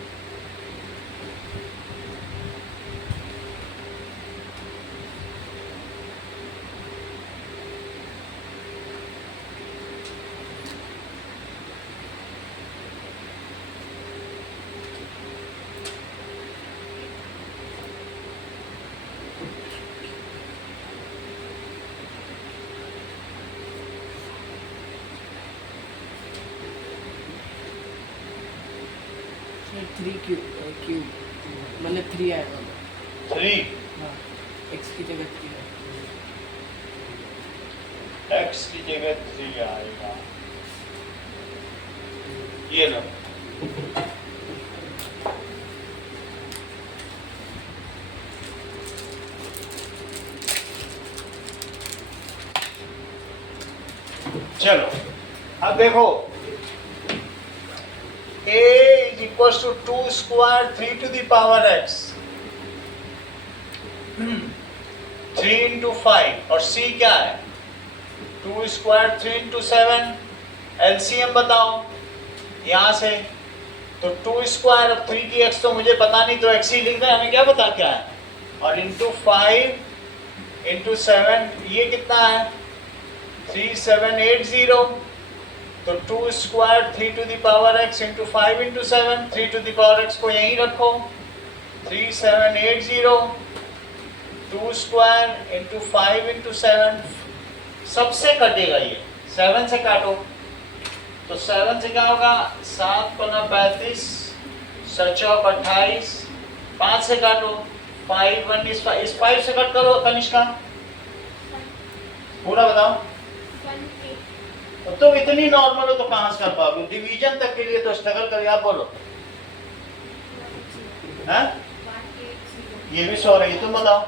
थ्री क्यूब मतलब 3 आएगा। 3 हाँ, x की जगह 3 है। x की जगह 3 आएगा, ये लो। चलो अब देखो, a is equals to 2 square 3 to the power x, 3 into 5, और c क्या है 2 square 3 into 7, LCM बताओ यहाँ से। तो 2 square और 3 की x तो मुझे पता नहीं, तो x ही लिख दें, हमें क्या पता क्या है, और into 5 into 7 ये कितना है 3780। तो 2 square 3 to the power x into 5 into 7, 3 to the power x को यहीं रखो, 3780, 2 स्क्वायर इंटू 5 इंटू 7, सबसे कटेगा ये, 7 से काटो, तो 7 से क्या होगा 7 पना 35, 7 28, 5 से काटो, 5 1 इस 5 से कट करो कनिष्का, पूरा बताओ। तो इतनी नॉर्मल हो तो कहां से कर पाओगे, डिवीजन तक के लिए तो स्ट्रगल करिए, आप बोलो। हैं? ये भी 100 रही, तुम बताओ।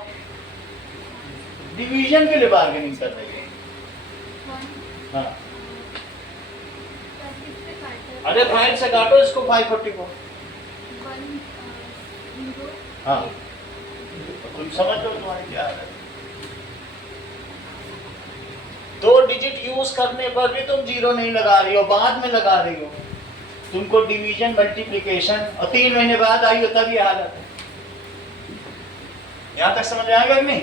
डिवीजन के लिए बार्गेनिंग कर रही है। हाँ, अरे 5 से काटो इसको, 540 को। हाँ, तुम समझ लो तुम्हारी क्या है। 2 डिजिट यूज करने पर भी तुम 0 नहीं लगा रही हो, बाद में लगा रही हो, तुमको डिवीजन मल्टीप्लिकेशन, और 3 महीने बाद आई हो तब ये हालत है। यहां तक समझ आएगा कि नहीं?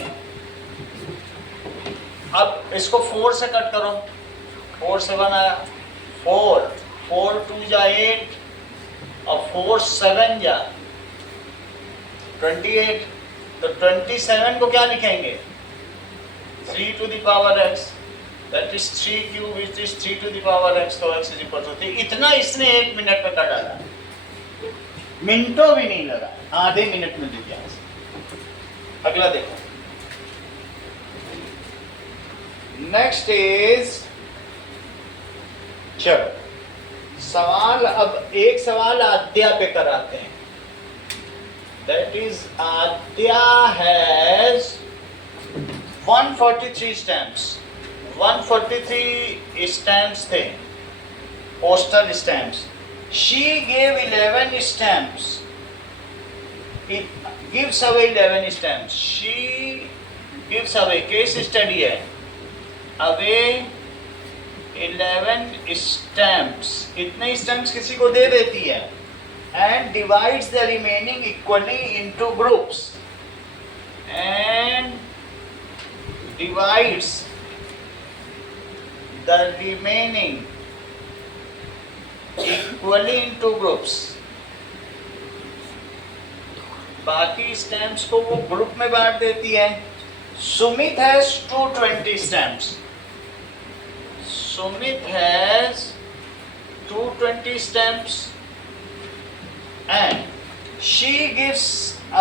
अब इसको 4 से कट करो, 4 से 1 आया, 4 4 2 जा 8, और 4 7 जा 28, तो 27 को क्या लिखेंगे 3 to the power x, that is 3 cube which is 3 to the power x, तो x is equal to 3। इतना इसने 1 मिनट में कर डाला, मिनटों भी नहीं लगा, आधे मिनट में दे दिया। अगला देखो, नेक्स्ट इज, चलो सवाल अब एक सवाल आद्या पे कराते हैं. That is Adya has 143 stamps. 143 stamps थे, postal stamps. She gave 11 stamps. Gives away 11 stamps. She gives away, case study है, अवे 11 स्टैम्प्स. कितने स्टैम्प्स किसी को दे देती है. And divides the remaining equally into groups. And divides the remaining equally into groups. बाकी स्टैम्प्स को वो ग्रुप में बांट देती है. Sumit has 220 stamps. Sumit has 220 stamps and he gives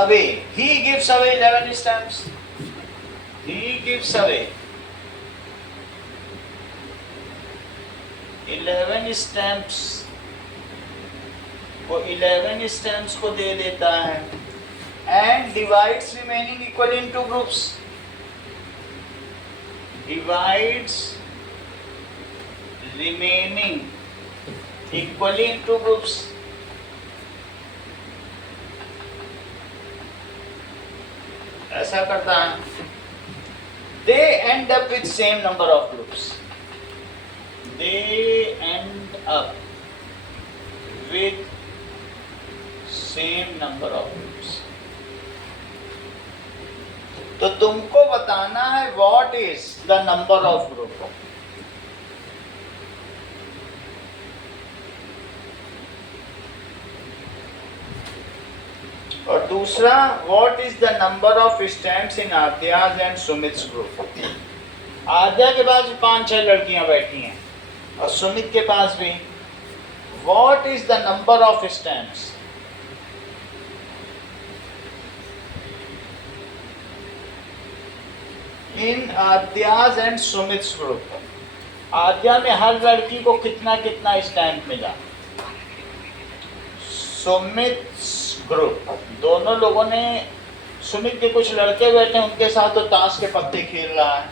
away 11 stamps. He gives away 11 stamps. वो 11 stamps को दे देता है and divides remaining equally into groups. Divides remaining equally into groups. ऐसा करता है. They end up with same number of groups. They end up with same number of groups. तो तुमको बताना है what is the number of group. और दूसरा, what is the number of stamps in Adya's and Sumit's group. Adya के पास 5-6 लड़कियां बैठी हैं और सुमित के पास भी. What is the number of stamps. In Adya's and Sumit's group. Adya में हर लड़की को कितना कितना स्टैम्प मिला. सुमित ग्रुप, दोनों लोगों ने, सुमित के कुछ लड़के बैठे उनके साथ तो ताश के पत्ते खेल रहा है.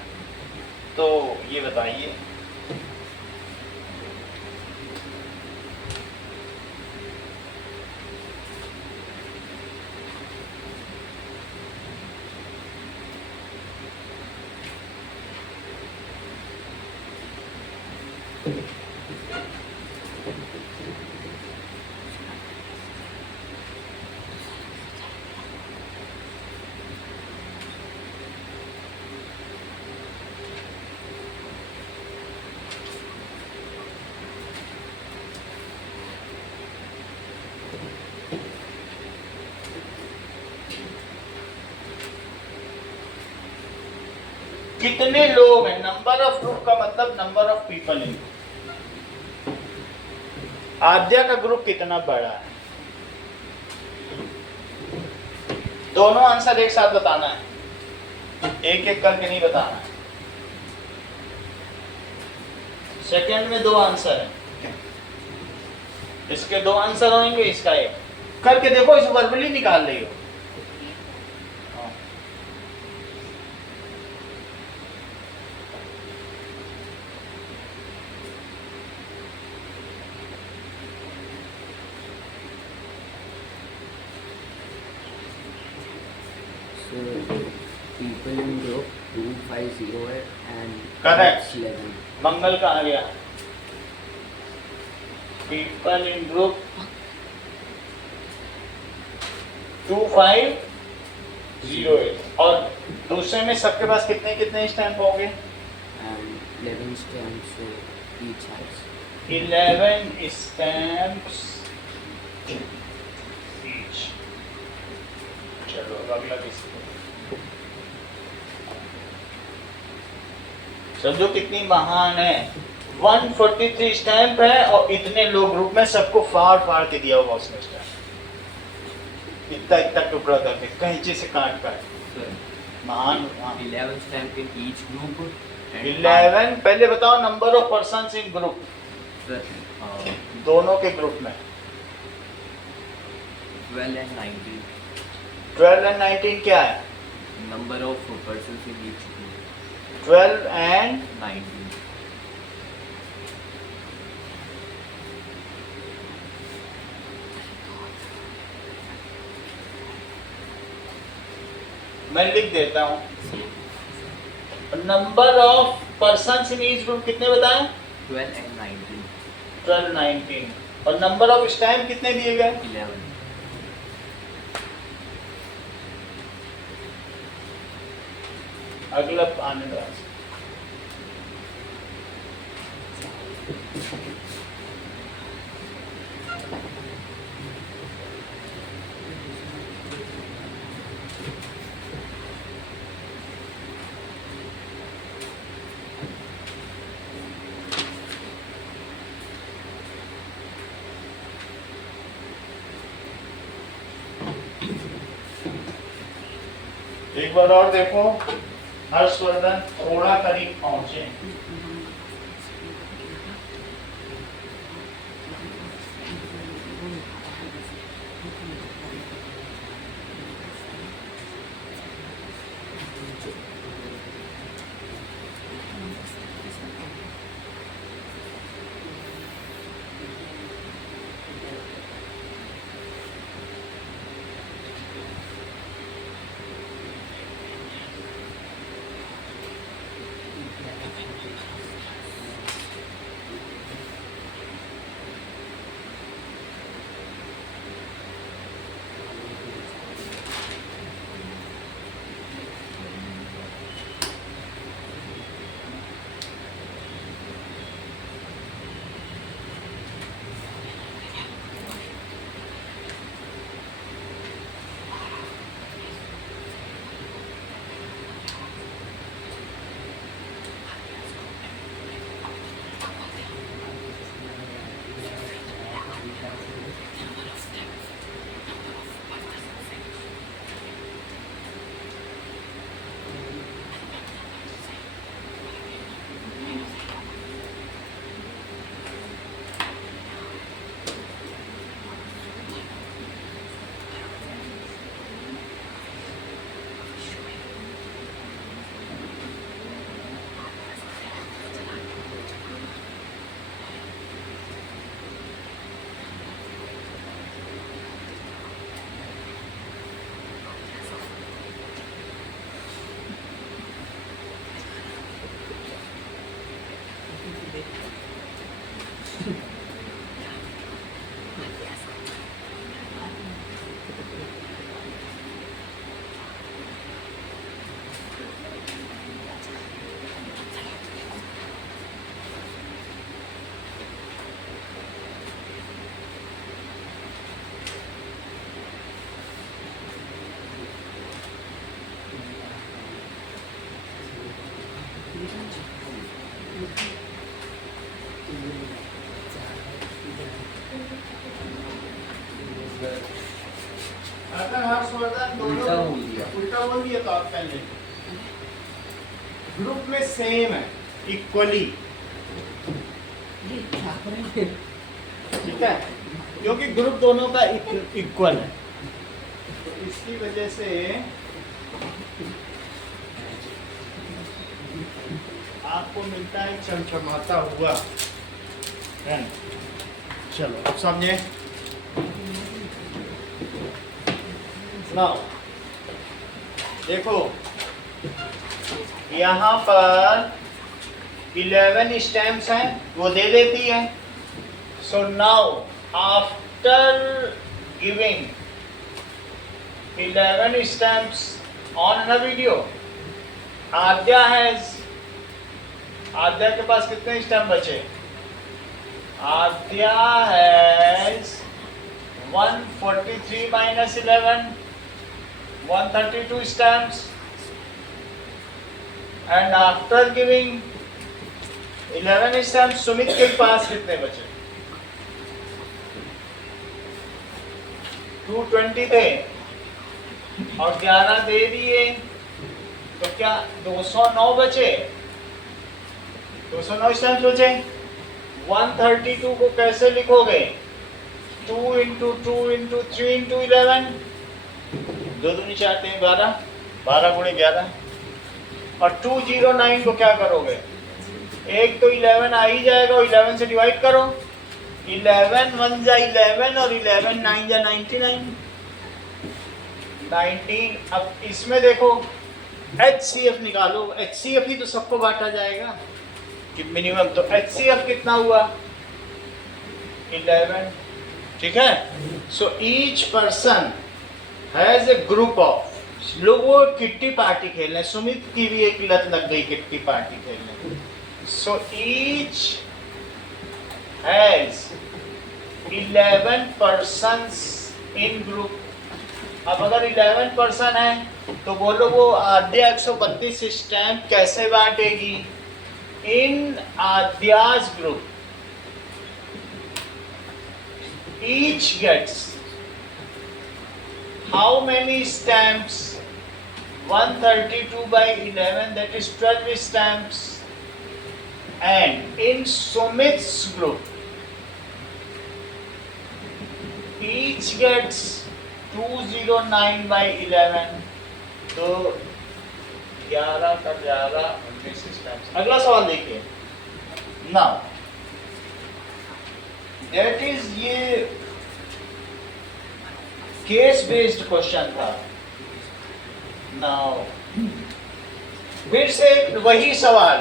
तो ये बताइए. कितने लोग हैं. नंबर ऑफ ग्रुप का मतलब नंबर ऑफ पीपल इन. आद्या का ग्रुप कितना बड़ा है. दोनों आंसर एक साथ बताना है, एक एक करके नहीं बताना है. सेकंड में 2 आंसर है. इसके 2 आंसर होंगे, इसका एक. करके देखो, इस वर्बली निकाल रही हो. people in group 250 है and Correct. 11. मंगल कहाँ गया. People in group 2508. और दूसरे में सबके पास कितने कितने स्टैम्प होंगे. and 11 stamps each has. 11 stamps each. चलो अगला किसी. समझो कितनी महान है. 143 स्टैम्प है और इतने लोग ग्रुप में, सबको फाड़ फाड़ के दिया होगा उसने स्टैम्प. इतना इतना टुकड़ा करके कैंची से काट काट. महान. 11 stamp in each group. and 11. पहले बताओ number of persons in group. Sir दोनों के ग्रुप में 12 and 19 12 एंड 19 क्या है? number of persons in each group 12 and 19 मैं लिख देता हूँ। Number of persons in each group कितने बताएं? 12 and 19 12 19 और नंबर ऑफ स्टैम्प कितने दिए गए? 11 अगला आने दो। एक बार और देखो, हर्षवर्धन थोड़ा करीब पहुंचे। अगर हर्षवर्धन उल्टा बोल दिया। उल्टा बोल दिया तो आप पहन लेंगे। ग्रुप में सेम है, इक्वली, ठीक है, क्योंकि ग्रुप दोनों का इक्वल है, तो इसकी वजह से आपको मिलता है चमचमाता हुआ पेन। चलो अब समझे। नाउ देखो, यहाँ पर 11 स्टैम्प्स हैं, वो दे देती है। So now after giving 11 stamps on a video, Adya के पास कितने स्टैम्प बचे? Adya has 143 minus 11, 132 stamps, and after giving 11 stamps, Sumit के पास कितने बचे? 220 थे और 11 दे दिए, तो क्या 209 बचे? 209 स्टैम्प्स बचे। 132 को कैसे लिखोगे? 2 इंटू 2 इंटू 3 इंटू 11, 2 दूनी 4 3 12, 12 गुणे 11। और 209 को क्या करोगे? एक तो 11 आ ही जाएगा, 11 से डिवाइड करो। 11 1 जा 11 और 11 9 जा 99, 19। अब इसमें देखो HCF निकालो, HCF ही तो सबको बांटा जाएगा कि मिनिमम, तो HCF कितना हुआ? 11। ठीक है। So each person has a group of, लोगों किट्टी पार्टी खेलने, सुमित की भी एक लत लग गई किट्टी पार्टी खेलने। So each has 11 persons in group. अब अगर 11 पर्सन है तो बोलो वो आद्या 132 स्टैम्प कैसे बांटेगी? इन आद्याज group each gets how many stamps? 132 by 11, that is 12 stamps. And in Sumit's group each gets 209 by 11, तो 11 का 11 19 स्टैम्प्स। अगला सवाल देखिए। नाउ दैट इज, ये केस बेस्ड क्वेश्चन था। नाउ फिर से वही सवाल,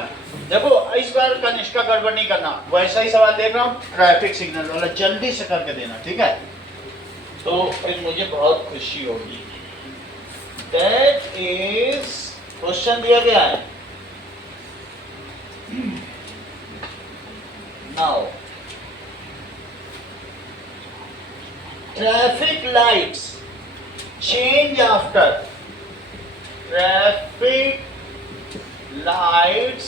देखो इस बार कनिष्का गड़बड़ नहीं करना, वैसा ही सवाल देख रहा हूँ, ट्रैफिक सिग्नल वाला, जल्दी से करके देना, ठीक है? तो फिर मुझे बहुत खुशी होगी। दैट इज, क्वेश्चन दिया गया है। Now traffic lights change after, traffic lights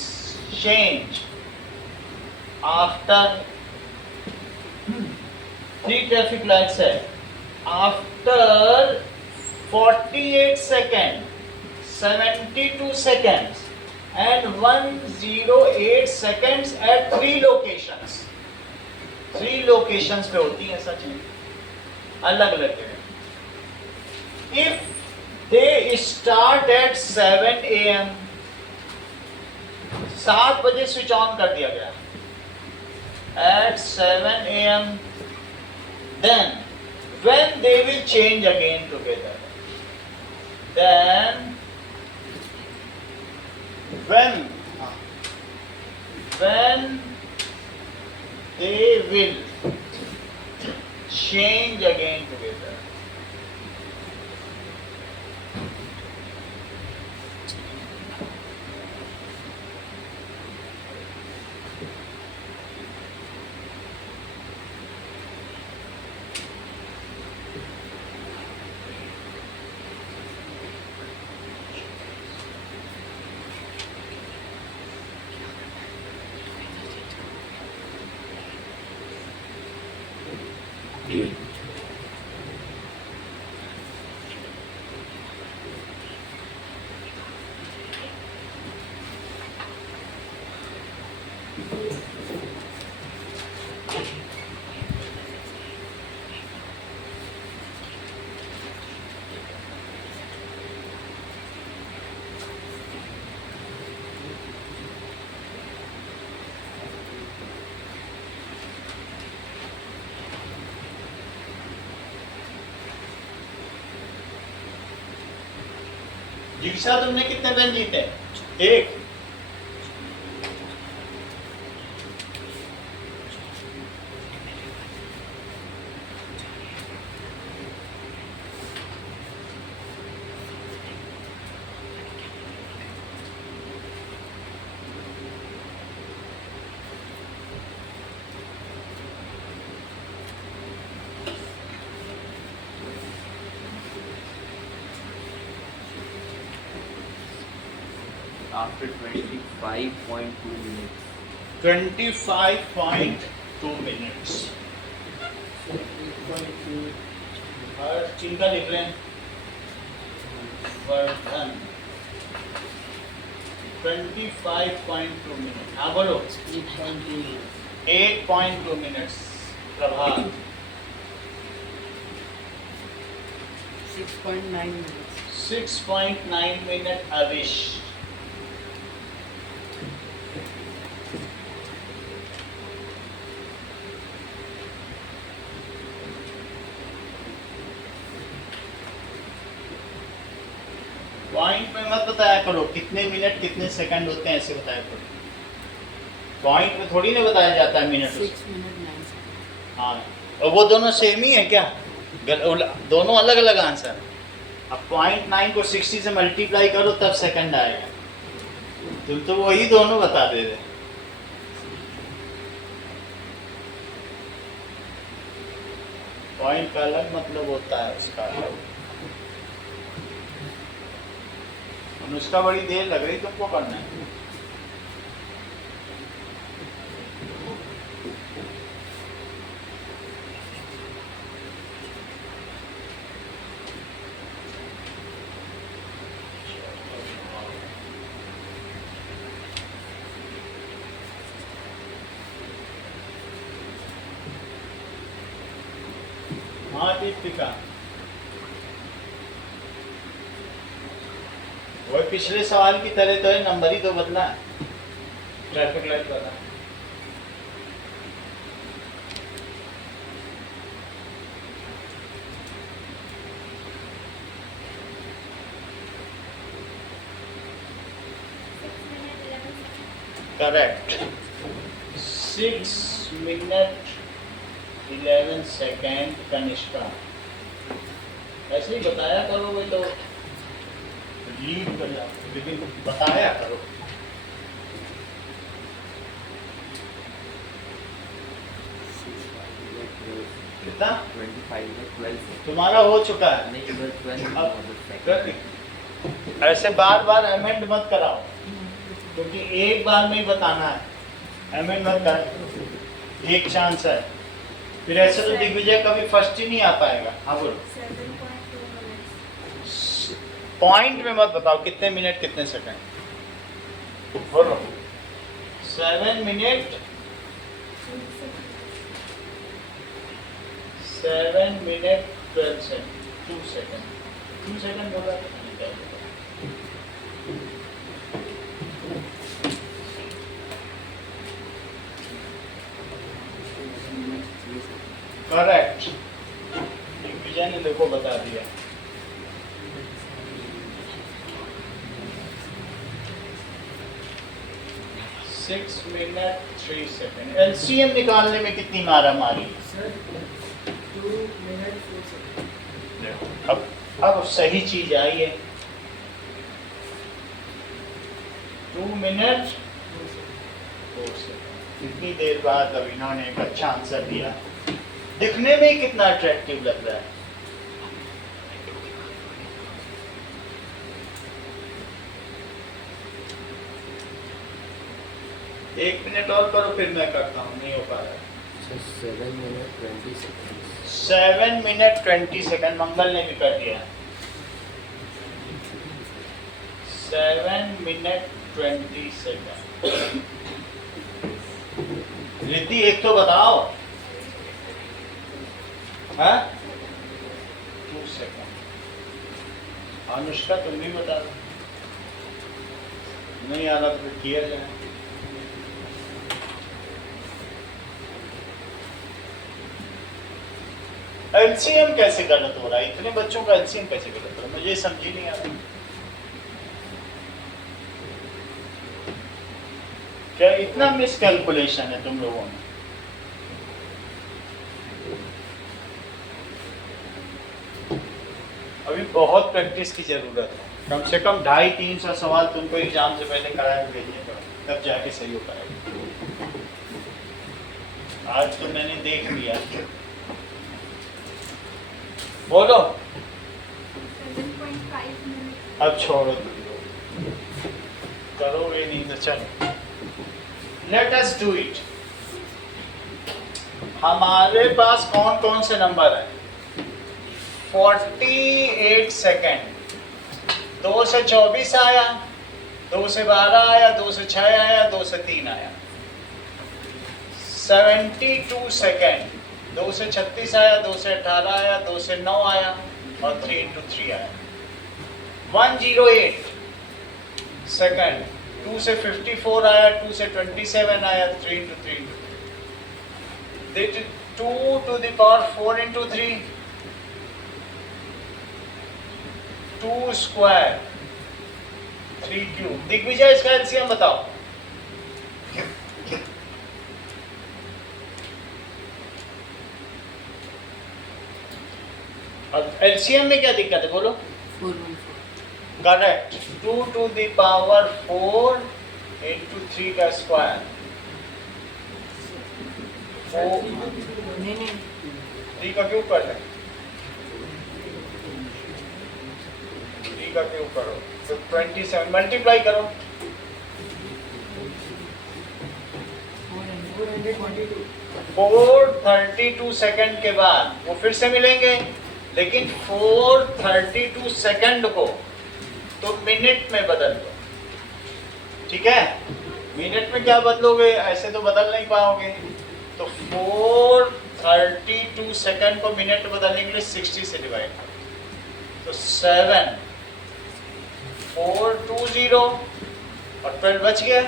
change after, 3 traffic lights है, after 48 seconds, 72 seconds and 108 seconds at 3 locations. 3 locations पे होती है सच में, अलग अलग जगह। If they start at 7 AM, 7 बजे स्विच ऑन कर दिया गया, at 7 AM, then when they will change again together, then when they will change again together, दीक्षा तुमने कितने पेन जीते? 1। After 25.2 minutes. 25.2 minutes। हर चीज का लिख लें, वर्धन 25.2 मिनट। हाँ बोलो। 8.2 minutes. प्रभात 6.9 minutes. 6.9 minute Avish. पॉइंट में मत बताया करो कितने मिनट कितने सेकंड होते हैं, ऐसे बताया करो। पॉइंट में थोड़ी ना बताया जाता है मिनट। 6 minute 9 seconds. हाँ, और वो दोनों सेम ही है क्या? दोनों अलग अलग आंसर। अब 0.9 को 60 से मल्टीप्लाई करो तब सेकंड आएगा। तुम तो वही दोनों बता दे रहे। पॉइंट का अलग मतलब होता है, उसका अलग। अनुष्का बड़ी देर लग रही तुमको करना है। हाँ दीपिका, वो पिछले सवाल की तरह तो है, नंबर ही तो बदला है, ट्रैफिक लाइट वाला। करेक्ट। 6 minute 11 second Kanishka. ऐसे ही बताया करो, वो तो लीड कर जाओ, लेकिन बताया करो। कितना? 25 में 12 तुम्हारा हो चुका है। नहीं, इधर 12 अब सेकंड। ऐसे बार बार अमेंड मत कराओ, क्योंकि एक बार में ही बताना है। अमेंड मत कर, एक चांस है। फिर ऐसे तो दिग्विजय कभी फर्स्ट ही नहीं आ पाएगा। हाँ बोलो। 7.2 minutes. पॉइंट में मत बताओ कितने मिनट कितने सेकंड। बोलो। 7 minute 7 minute 12 second 2 second 2 second बोला तो नहीं क्या बोला। करेक्ट। दिग्विजय ने देखो बता दिया। Six minute 3 second. एलसीएम निकालने में कितनी मारा मारी? Sir, 2 minute 4 seconds. अब सही चीज आई है। 2 मिनट 4 सेकंड। इतनी देर बाद अब इन्होंने एक अच्छा आंसर दिया। दिखने में ही कितना अट्रैक्टिव लग रहा है। एक मिनट और करो, फिर मैं करता हूँ, नहीं हो पा रहा है। 7 minute 20 seconds. 7 मिनट 20 सेकंड मंगल ने भी कर दिया। 7 मिनट 20 सेकंड। रिद्धि एक तो बताओ। हाँ? 2 सेकंड। अनुष्का तुम भी बता दो। नहीं आ रहा तो फिर किया जाए। एलसीएम कैसे गलत हो रहा है? इतने बच्चों का एलसीएम कैसे गलत हो रहा है? मुझे समझ ही नहीं आ रहा। क्या इतना मिसकैलकुलेशन है तुम लोगों में? अभी बहुत प्रैक्टिस की जरूरत है। कम से कम 250-300 सवाल तुमको एग्जाम से पहले कराए भेजने पड़े, तब जाके सही हो पाएगा। आज तो मैंने देख लिया। बोलो। 7.5 minutes. अब छोड़ो तुम लोग, करोगे नहीं तो चलो। Let us do it. हमारे पास कौन कौन से नंबर है? 48 सेकेंड। 2 से 24 आया, 2 से 12 आया, 2 से 6 आया, 2 से 3 आया। 72 सेकेंड। 2 से 36 आया, 2 से 18 आया, 2 से 9 आया और 3 इंटू 3 आया। 108 सेकेंड। 2 से 54 आया, 2 से 27 आया, 3 into 3 into 3। 2 to the power 4 into 3, 2 square 3 cube। Digvijay इसका एलसीएम बताओ। अब एलसीएम में क्या दिक्कत है बोलो? 414 correct. 2 to the power 4 into 3 का स्क्वायर। नहीं 3 का क्यूब कर लें। 3 का क्यूब करो तो 27 मल्टीप्लाई करो। 432 सेकंड के बाद वो फिर से मिलेंगे, लेकिन 432 सेकंड को तो मिनट में बदल दो। ठीक है, मिनट में क्या बदलोगे? ऐसे तो बदल नहीं पाओगे। तो 432 सेकंड को मिनट बदलने के लिए 60 से डिवाइड करो। तो 7 420 और 12 बच गया।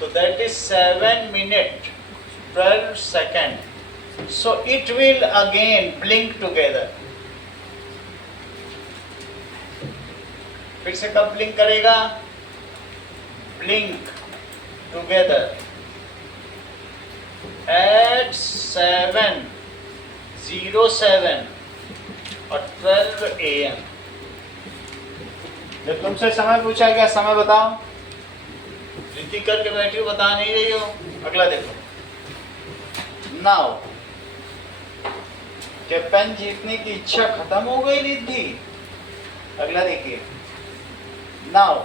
तो that is 7 minute 12 second. So it will again blink together. फिर से कब ब्लिंक करेगा? ब्लिंक टुगेदर at 7:07 और 12 AM। जब तुमसे समय पूछा गया, समय बताओ, रिद्धि करके बैठी हो, बता नहीं रही हो। अगला देखो। नाउ क्या पेन जीतने की इच्छा खत्म हो गई रिद्धि? अगला देखिए। नाउ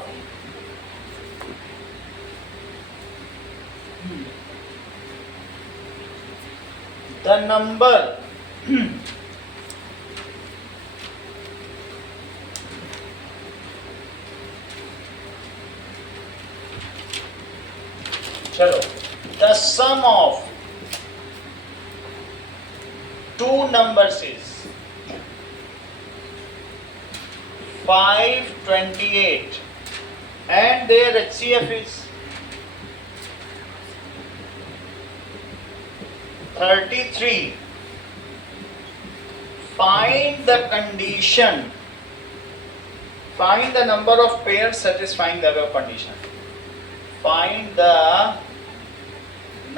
the number चलो, the sum of two numbers is 528 and their HCF is 33. Find the condition. Find the number of pairs satisfying the above condition. Find the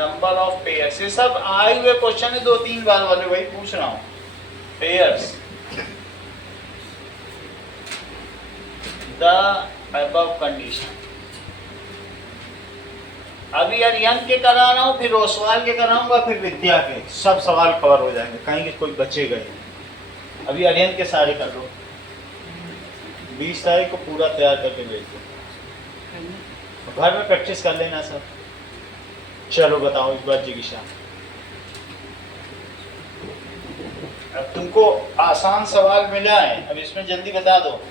number of pairs. ये सब आए हुए क्वेश्चन है, 2-3 बार वाले, वही पूछ रहा हूँ। Pairs. The above condition. अभी अरिहंत के करा रहा हूँ, फिर ओसवाल के कराऊंगा, फिर विद्या के। सब सवाल कवर हो जाएंगे, कहीं कोई बचेगा ही। अभी अरिहंत के सारे कर लो। 20 तारीख को पूरा तैयार करके भेज दो। घर में प्रैक्टिस कर लेना सब। चलो बताओ इस बार जिज्ञासा। अब तुमको आसान सवाल मिला है, अब इसमें जल्दी बता दो।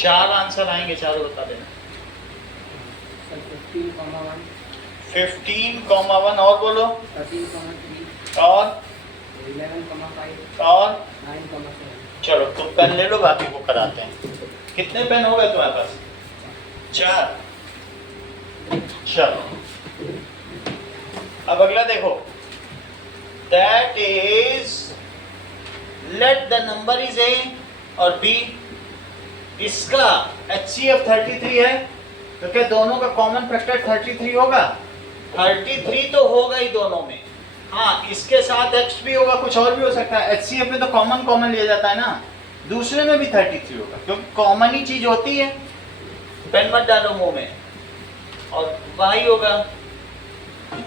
चार आंसर आएंगे, चारों बता देना। 15,1 और बोलो। 13,3 और 11,5 और 9,7 चलो तुम पेन ले लो, बाकी को कराते हैं। कितने पेन हो गए तुम्हारे पास? 4। चलो अब अगला देखो। That is let the number is a और बी। इसका HCF 33 है, तो क्या दोनों का कॉमन फैक्टर 33 होगा? 33 तो होगा ही दोनों में। हाँ, इसके साथ x भी होगा, कुछ और भी हो सकता है। HCF में तो कॉमन लिया जाता है ना, दूसरे में भी 33 होगा, क्योंकि कॉमन ही चीज होती है। पेन मत डालो मुंह में। और y होगा,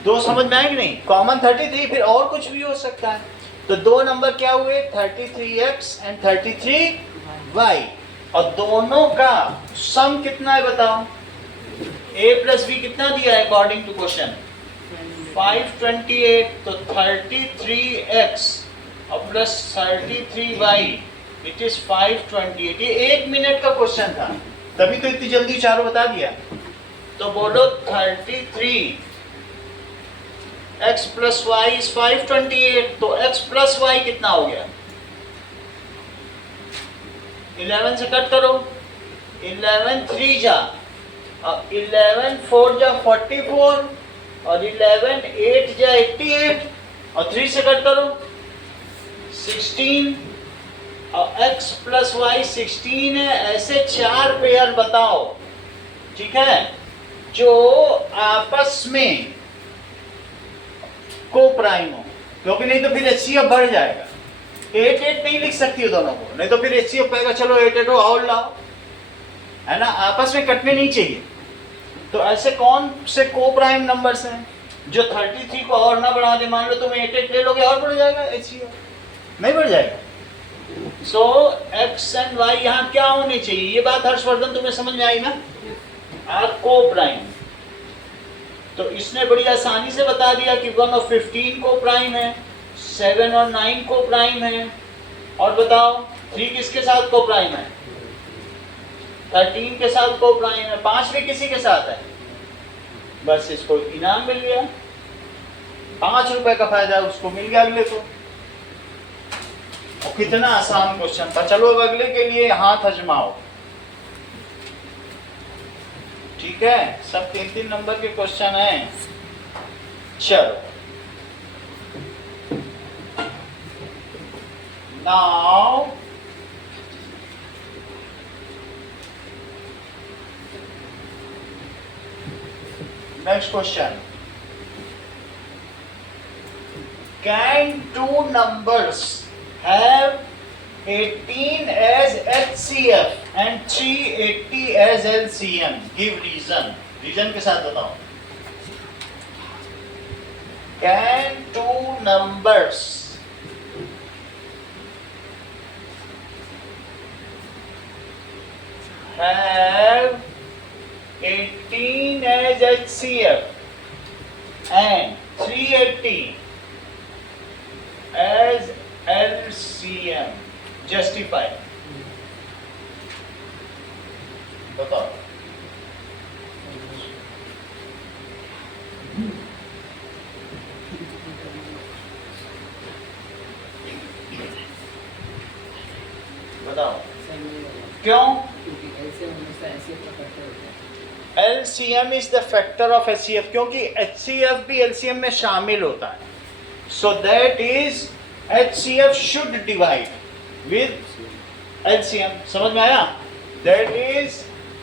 दो समझ में आए कि नहीं? कॉमन 33, फिर और कुछ भी हो सकता है। तो दो नंबर क्या हुए? 33x and 33y। और दोनों का सम कितना है बताओ? a प्लस बी कितना दिया है अकॉर्डिंग टू क्वेश्चन? 528, तो 33x और प्लस 33y इट इज 528। ये 1 मिनट का क्वेश्चन था, तभी तो इतनी जल्दी चारों बता दिया। तो बोलो 33 x प्लस वाई इज 528, तो x प्लस वाई कितना हो गया? 11 से कट करो, 11 3 जा, 11 4 जा 44, और 11 8 जा 88, और 3 से कट करो 16, और x प्लस वाई 16 है। ऐसे 4 पेयर बताओ, ठीक है, जो आपस में को प्राइम हो, क्योंकि नहीं तो फिर HCF बढ़ जाएगा। 8 8 नहीं लिख सकती हो दोनों को, नहीं तो फिर HCF कहेगा चलो 8 8 और लाओ, है ना, आपस में कटने नहीं चाहिए। तो ऐसे कौन से को प्राइम नंबर्स हैं जो 33 को और ना बढ़ा दे? मान लो तुम 8 8 ले लोगे और बढ़ जाएगा HCF? नहीं बढ़ जाएगा। सो एक्स एंड वाई यहाँ क्या होने चाहिए? ये बात हर्षवर्धन तुम्हें समझ में आई ना? आर को प्राइम। तो इसने बड़ी आसानी से बता दिया कि 1 और 15 को प्राइम है, 7 और 9 को प्राइम है, और बताओ 3 किसके साथ को प्राइम है? 13 के साथ को प्राइम है, 5 भी किसी के साथ है। बस इसको इनाम मिल गया, 5 रुपए का फायदा उसको मिल गया अगले को। और कितना आसान क्वेश्चन था। चलो अब अगले के लिए हाथ आजमाओ, ठीक है, सब 3-3 नंबर के क्वेश्चन हैं। चलो now next question, can 2 numbers have 18 as HCF and 380 as LCM? Give reason. Reason के साथ बताओ। Can 2 numbers have 18 as HCF and 380 as LCM? Justify. बताओ। बताओ क्यों? LCM is the factor of HCF, क्योंकि HCF भी LCM में शामिल होता है। So that is HCF should divide with LCM। समझ में आया? That is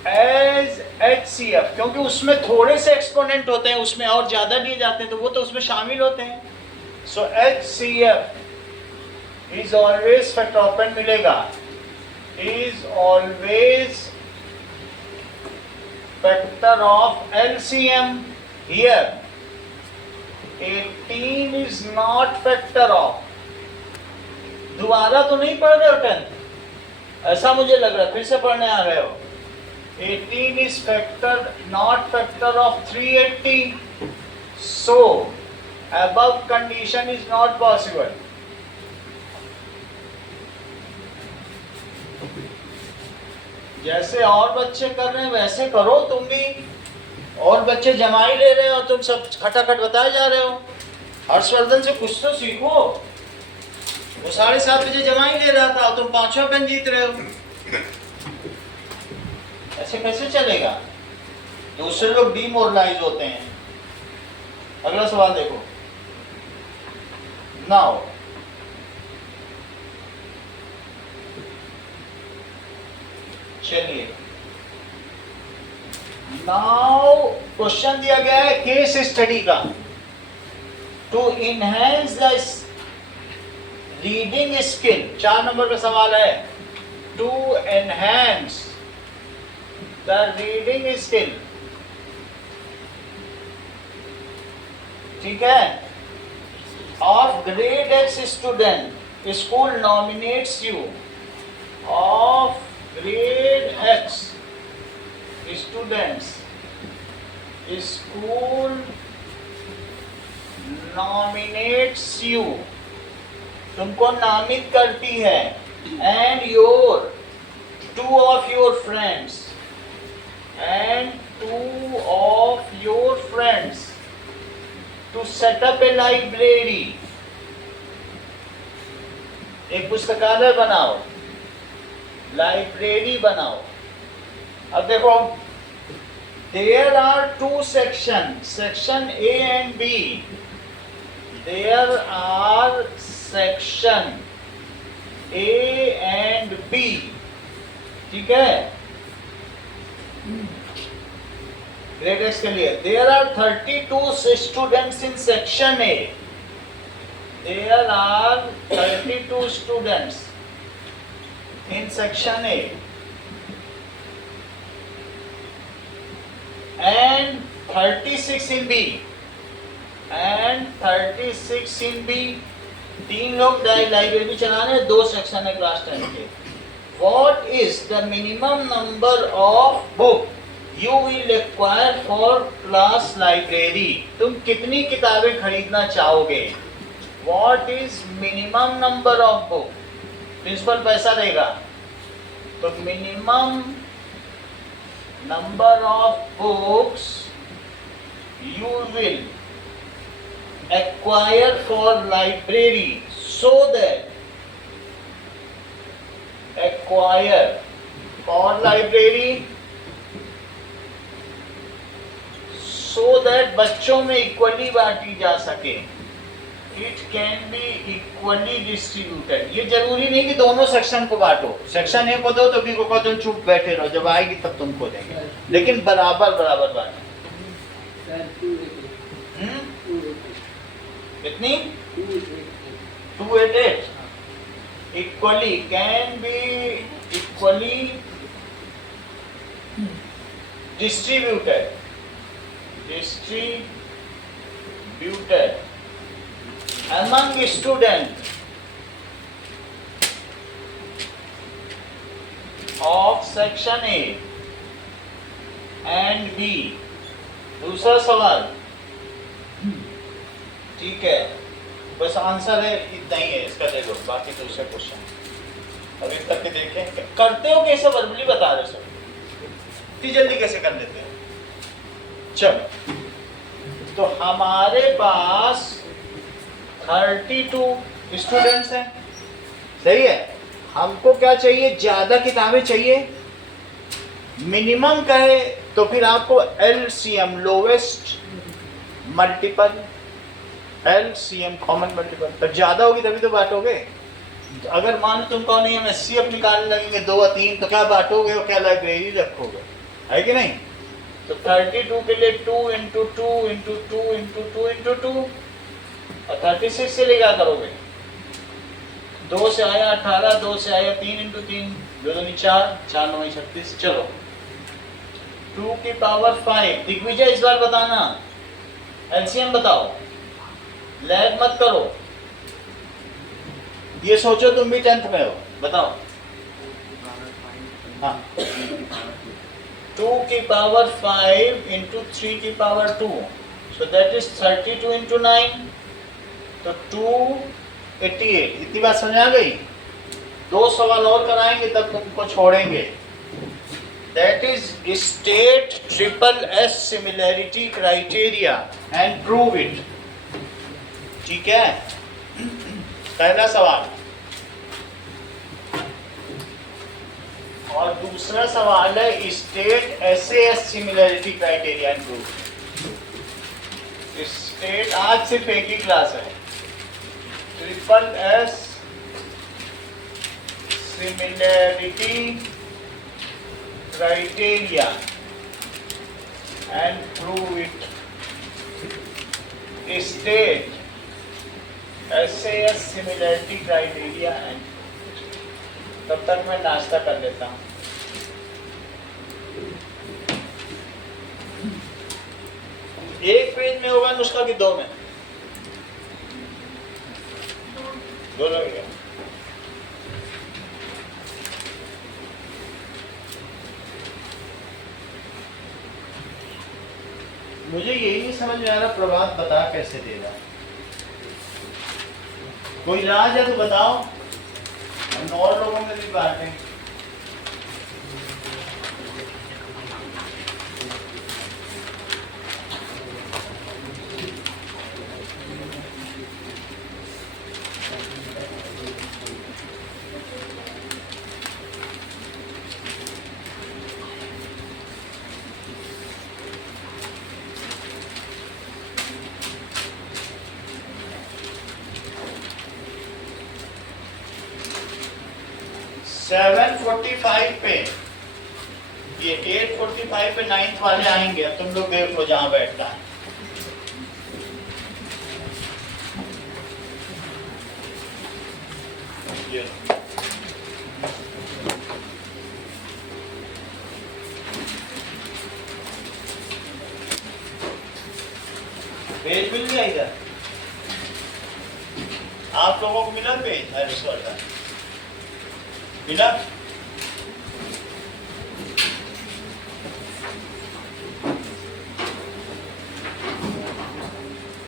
as HCF, क्योंकि उसमें थोड़े से एक्सपोनेंट होते हैं, उसमें और ज़्यादा दिए जाते हैं, तो वो तो उसमें शामिल होते हैं। So HCF is always factor open मिलेगा, is always factor of LCM। Here 18 is not factor of। दोबारा तो नहीं पढ़ रहे हो 10th? ऐसा मुझे लग रहा है, फिर से पढ़ने आ रहे हो। 18 is factor not factor of 380, so above condition is not possible। जैसे और बच्चे कर रहे हैं वैसे करो तुम भी। और बच्चे जमाई ले रहे हो और तुम सब खटाखट बताए जा रहे हो। हर्षवर्धन से कुछ तो सीखो। वो 7:30 बजे जमाई ले रहा था और तुम 5वां पेन जीत रहे हो। ऐसे कैसे चलेगा? तो उससे लोग डीमोरलाइज होते हैं। अगला सवाल देखो। नाउ चलिए, नाउ क्वेश्चन दिया गया है केस स्टडी का। To enhance the reading skill, 4 number का सवाल है। To enhance the reading skill, ठीक है, of grade X student, school nominates you of grade X students, school nominates you, तुमको नामित करती है, and two of your friends to set up a library, एक पुस्तकालय बनाओ, लाइब्रेरी बनाओ। अब देखो, there are two sections, section A and B. There are section A and B. ठीक है? Grade X के लिए there are 32 students in section A. There are 32 students in section A and 36 in B. And 36 in B. 3 लोग लाइब्रेरी चला रहे हैं, 2 सेक्शन है क्लास 10 के। What is the minimum number of book you will acquire for class library? तुम कितनी किताबें खरीदना चाहोगे? What is minimum number of book? Principal पैसा देगा, तो minimum number of books you will acquire for library so that बच्चों में इक्वली बांटी जा सके। It can be equally distributed. ये जरूरी नहीं कि दोनों सेक्शन को बांटो, सेक्शन ए को दो तो बी को कहो तुम चुप बैठे रहो, जब आएगी तब तुमको देंगे, लेकिन बराबर बराबर बांटो। कितनी? 288 equally can be equally distributed among students of section A and B. दूसरा सवाल, ठीक है, बस आंसर है इतना ही है इसका, देखो बाकी दूसरे क्वेश्चन अभी तक के देखें। करते हो कैसे, वर्बली बता रहे सब, इतनी जल्दी कैसे कर लेते हैं। चलो, तो हमारे पास 32 स्टूडेंट्स हैं, सही है। हमको क्या चाहिए, ज्यादा किताबें चाहिए। मिनिमम कहे तो फिर आपको LCM lowest multiple, LCM common multiple, तो ज्यादा होगी तभी तो बांटोगे। अगर मान तुम कहो नहीं हम HCF निकालने लगेंगे 2 और 3, तो क्या बांटोगे और क्या लाइब्रेरी रखोगे, है कि नहीं। तो 32 के लिए 2 × 2 × 2 × 2 × 2, और 36 से क्या करोगे, 2 से आया 18, 2 से आया 3 × 3, 2 दूनी 4, 4 9 36। चलो 2 की पावर 5। दिग्विजय इस बार बताना, LCM बताओ, लैग मत करो, ये सोचो तुम भी 10th में हो, बताओ। हाँ, 2 की पावर 5 × 3 की पावर 2, so that is 32 × 9, तो 288। इतनी बात समझ आ गई। 2 सवाल और कराएंगे तब तुमको छोड़ेंगे। That is state SSS similarity criteria and prove it। ठीक है, पहला सवाल। और दूसरा सवाल है state SAS similarity criteria and proof. State आज सिर्फ एक ही क्लास है, SSS similarity criteria and prove it. State SAS similarity criteria and, तब तक मैं नाश्ता कर लेता हूँ। एक पेज में होगा नुस्खा कि 2 में? 2 लगेगा। मुझे यही नहीं समझ में आ रहा, प्रभात बता कैसे दे रहा। कोई राज है तो बताओ, हम और लोगों में भी बांटें। सेवन 45 पे, ये 8:45 पे 9th वाले आएंगे। अब तुम लोग देखो जहां बैठना है। ये पेज मिल गया इधर? आप लोगों को मिला पेज? अरे सॉरी, मिला?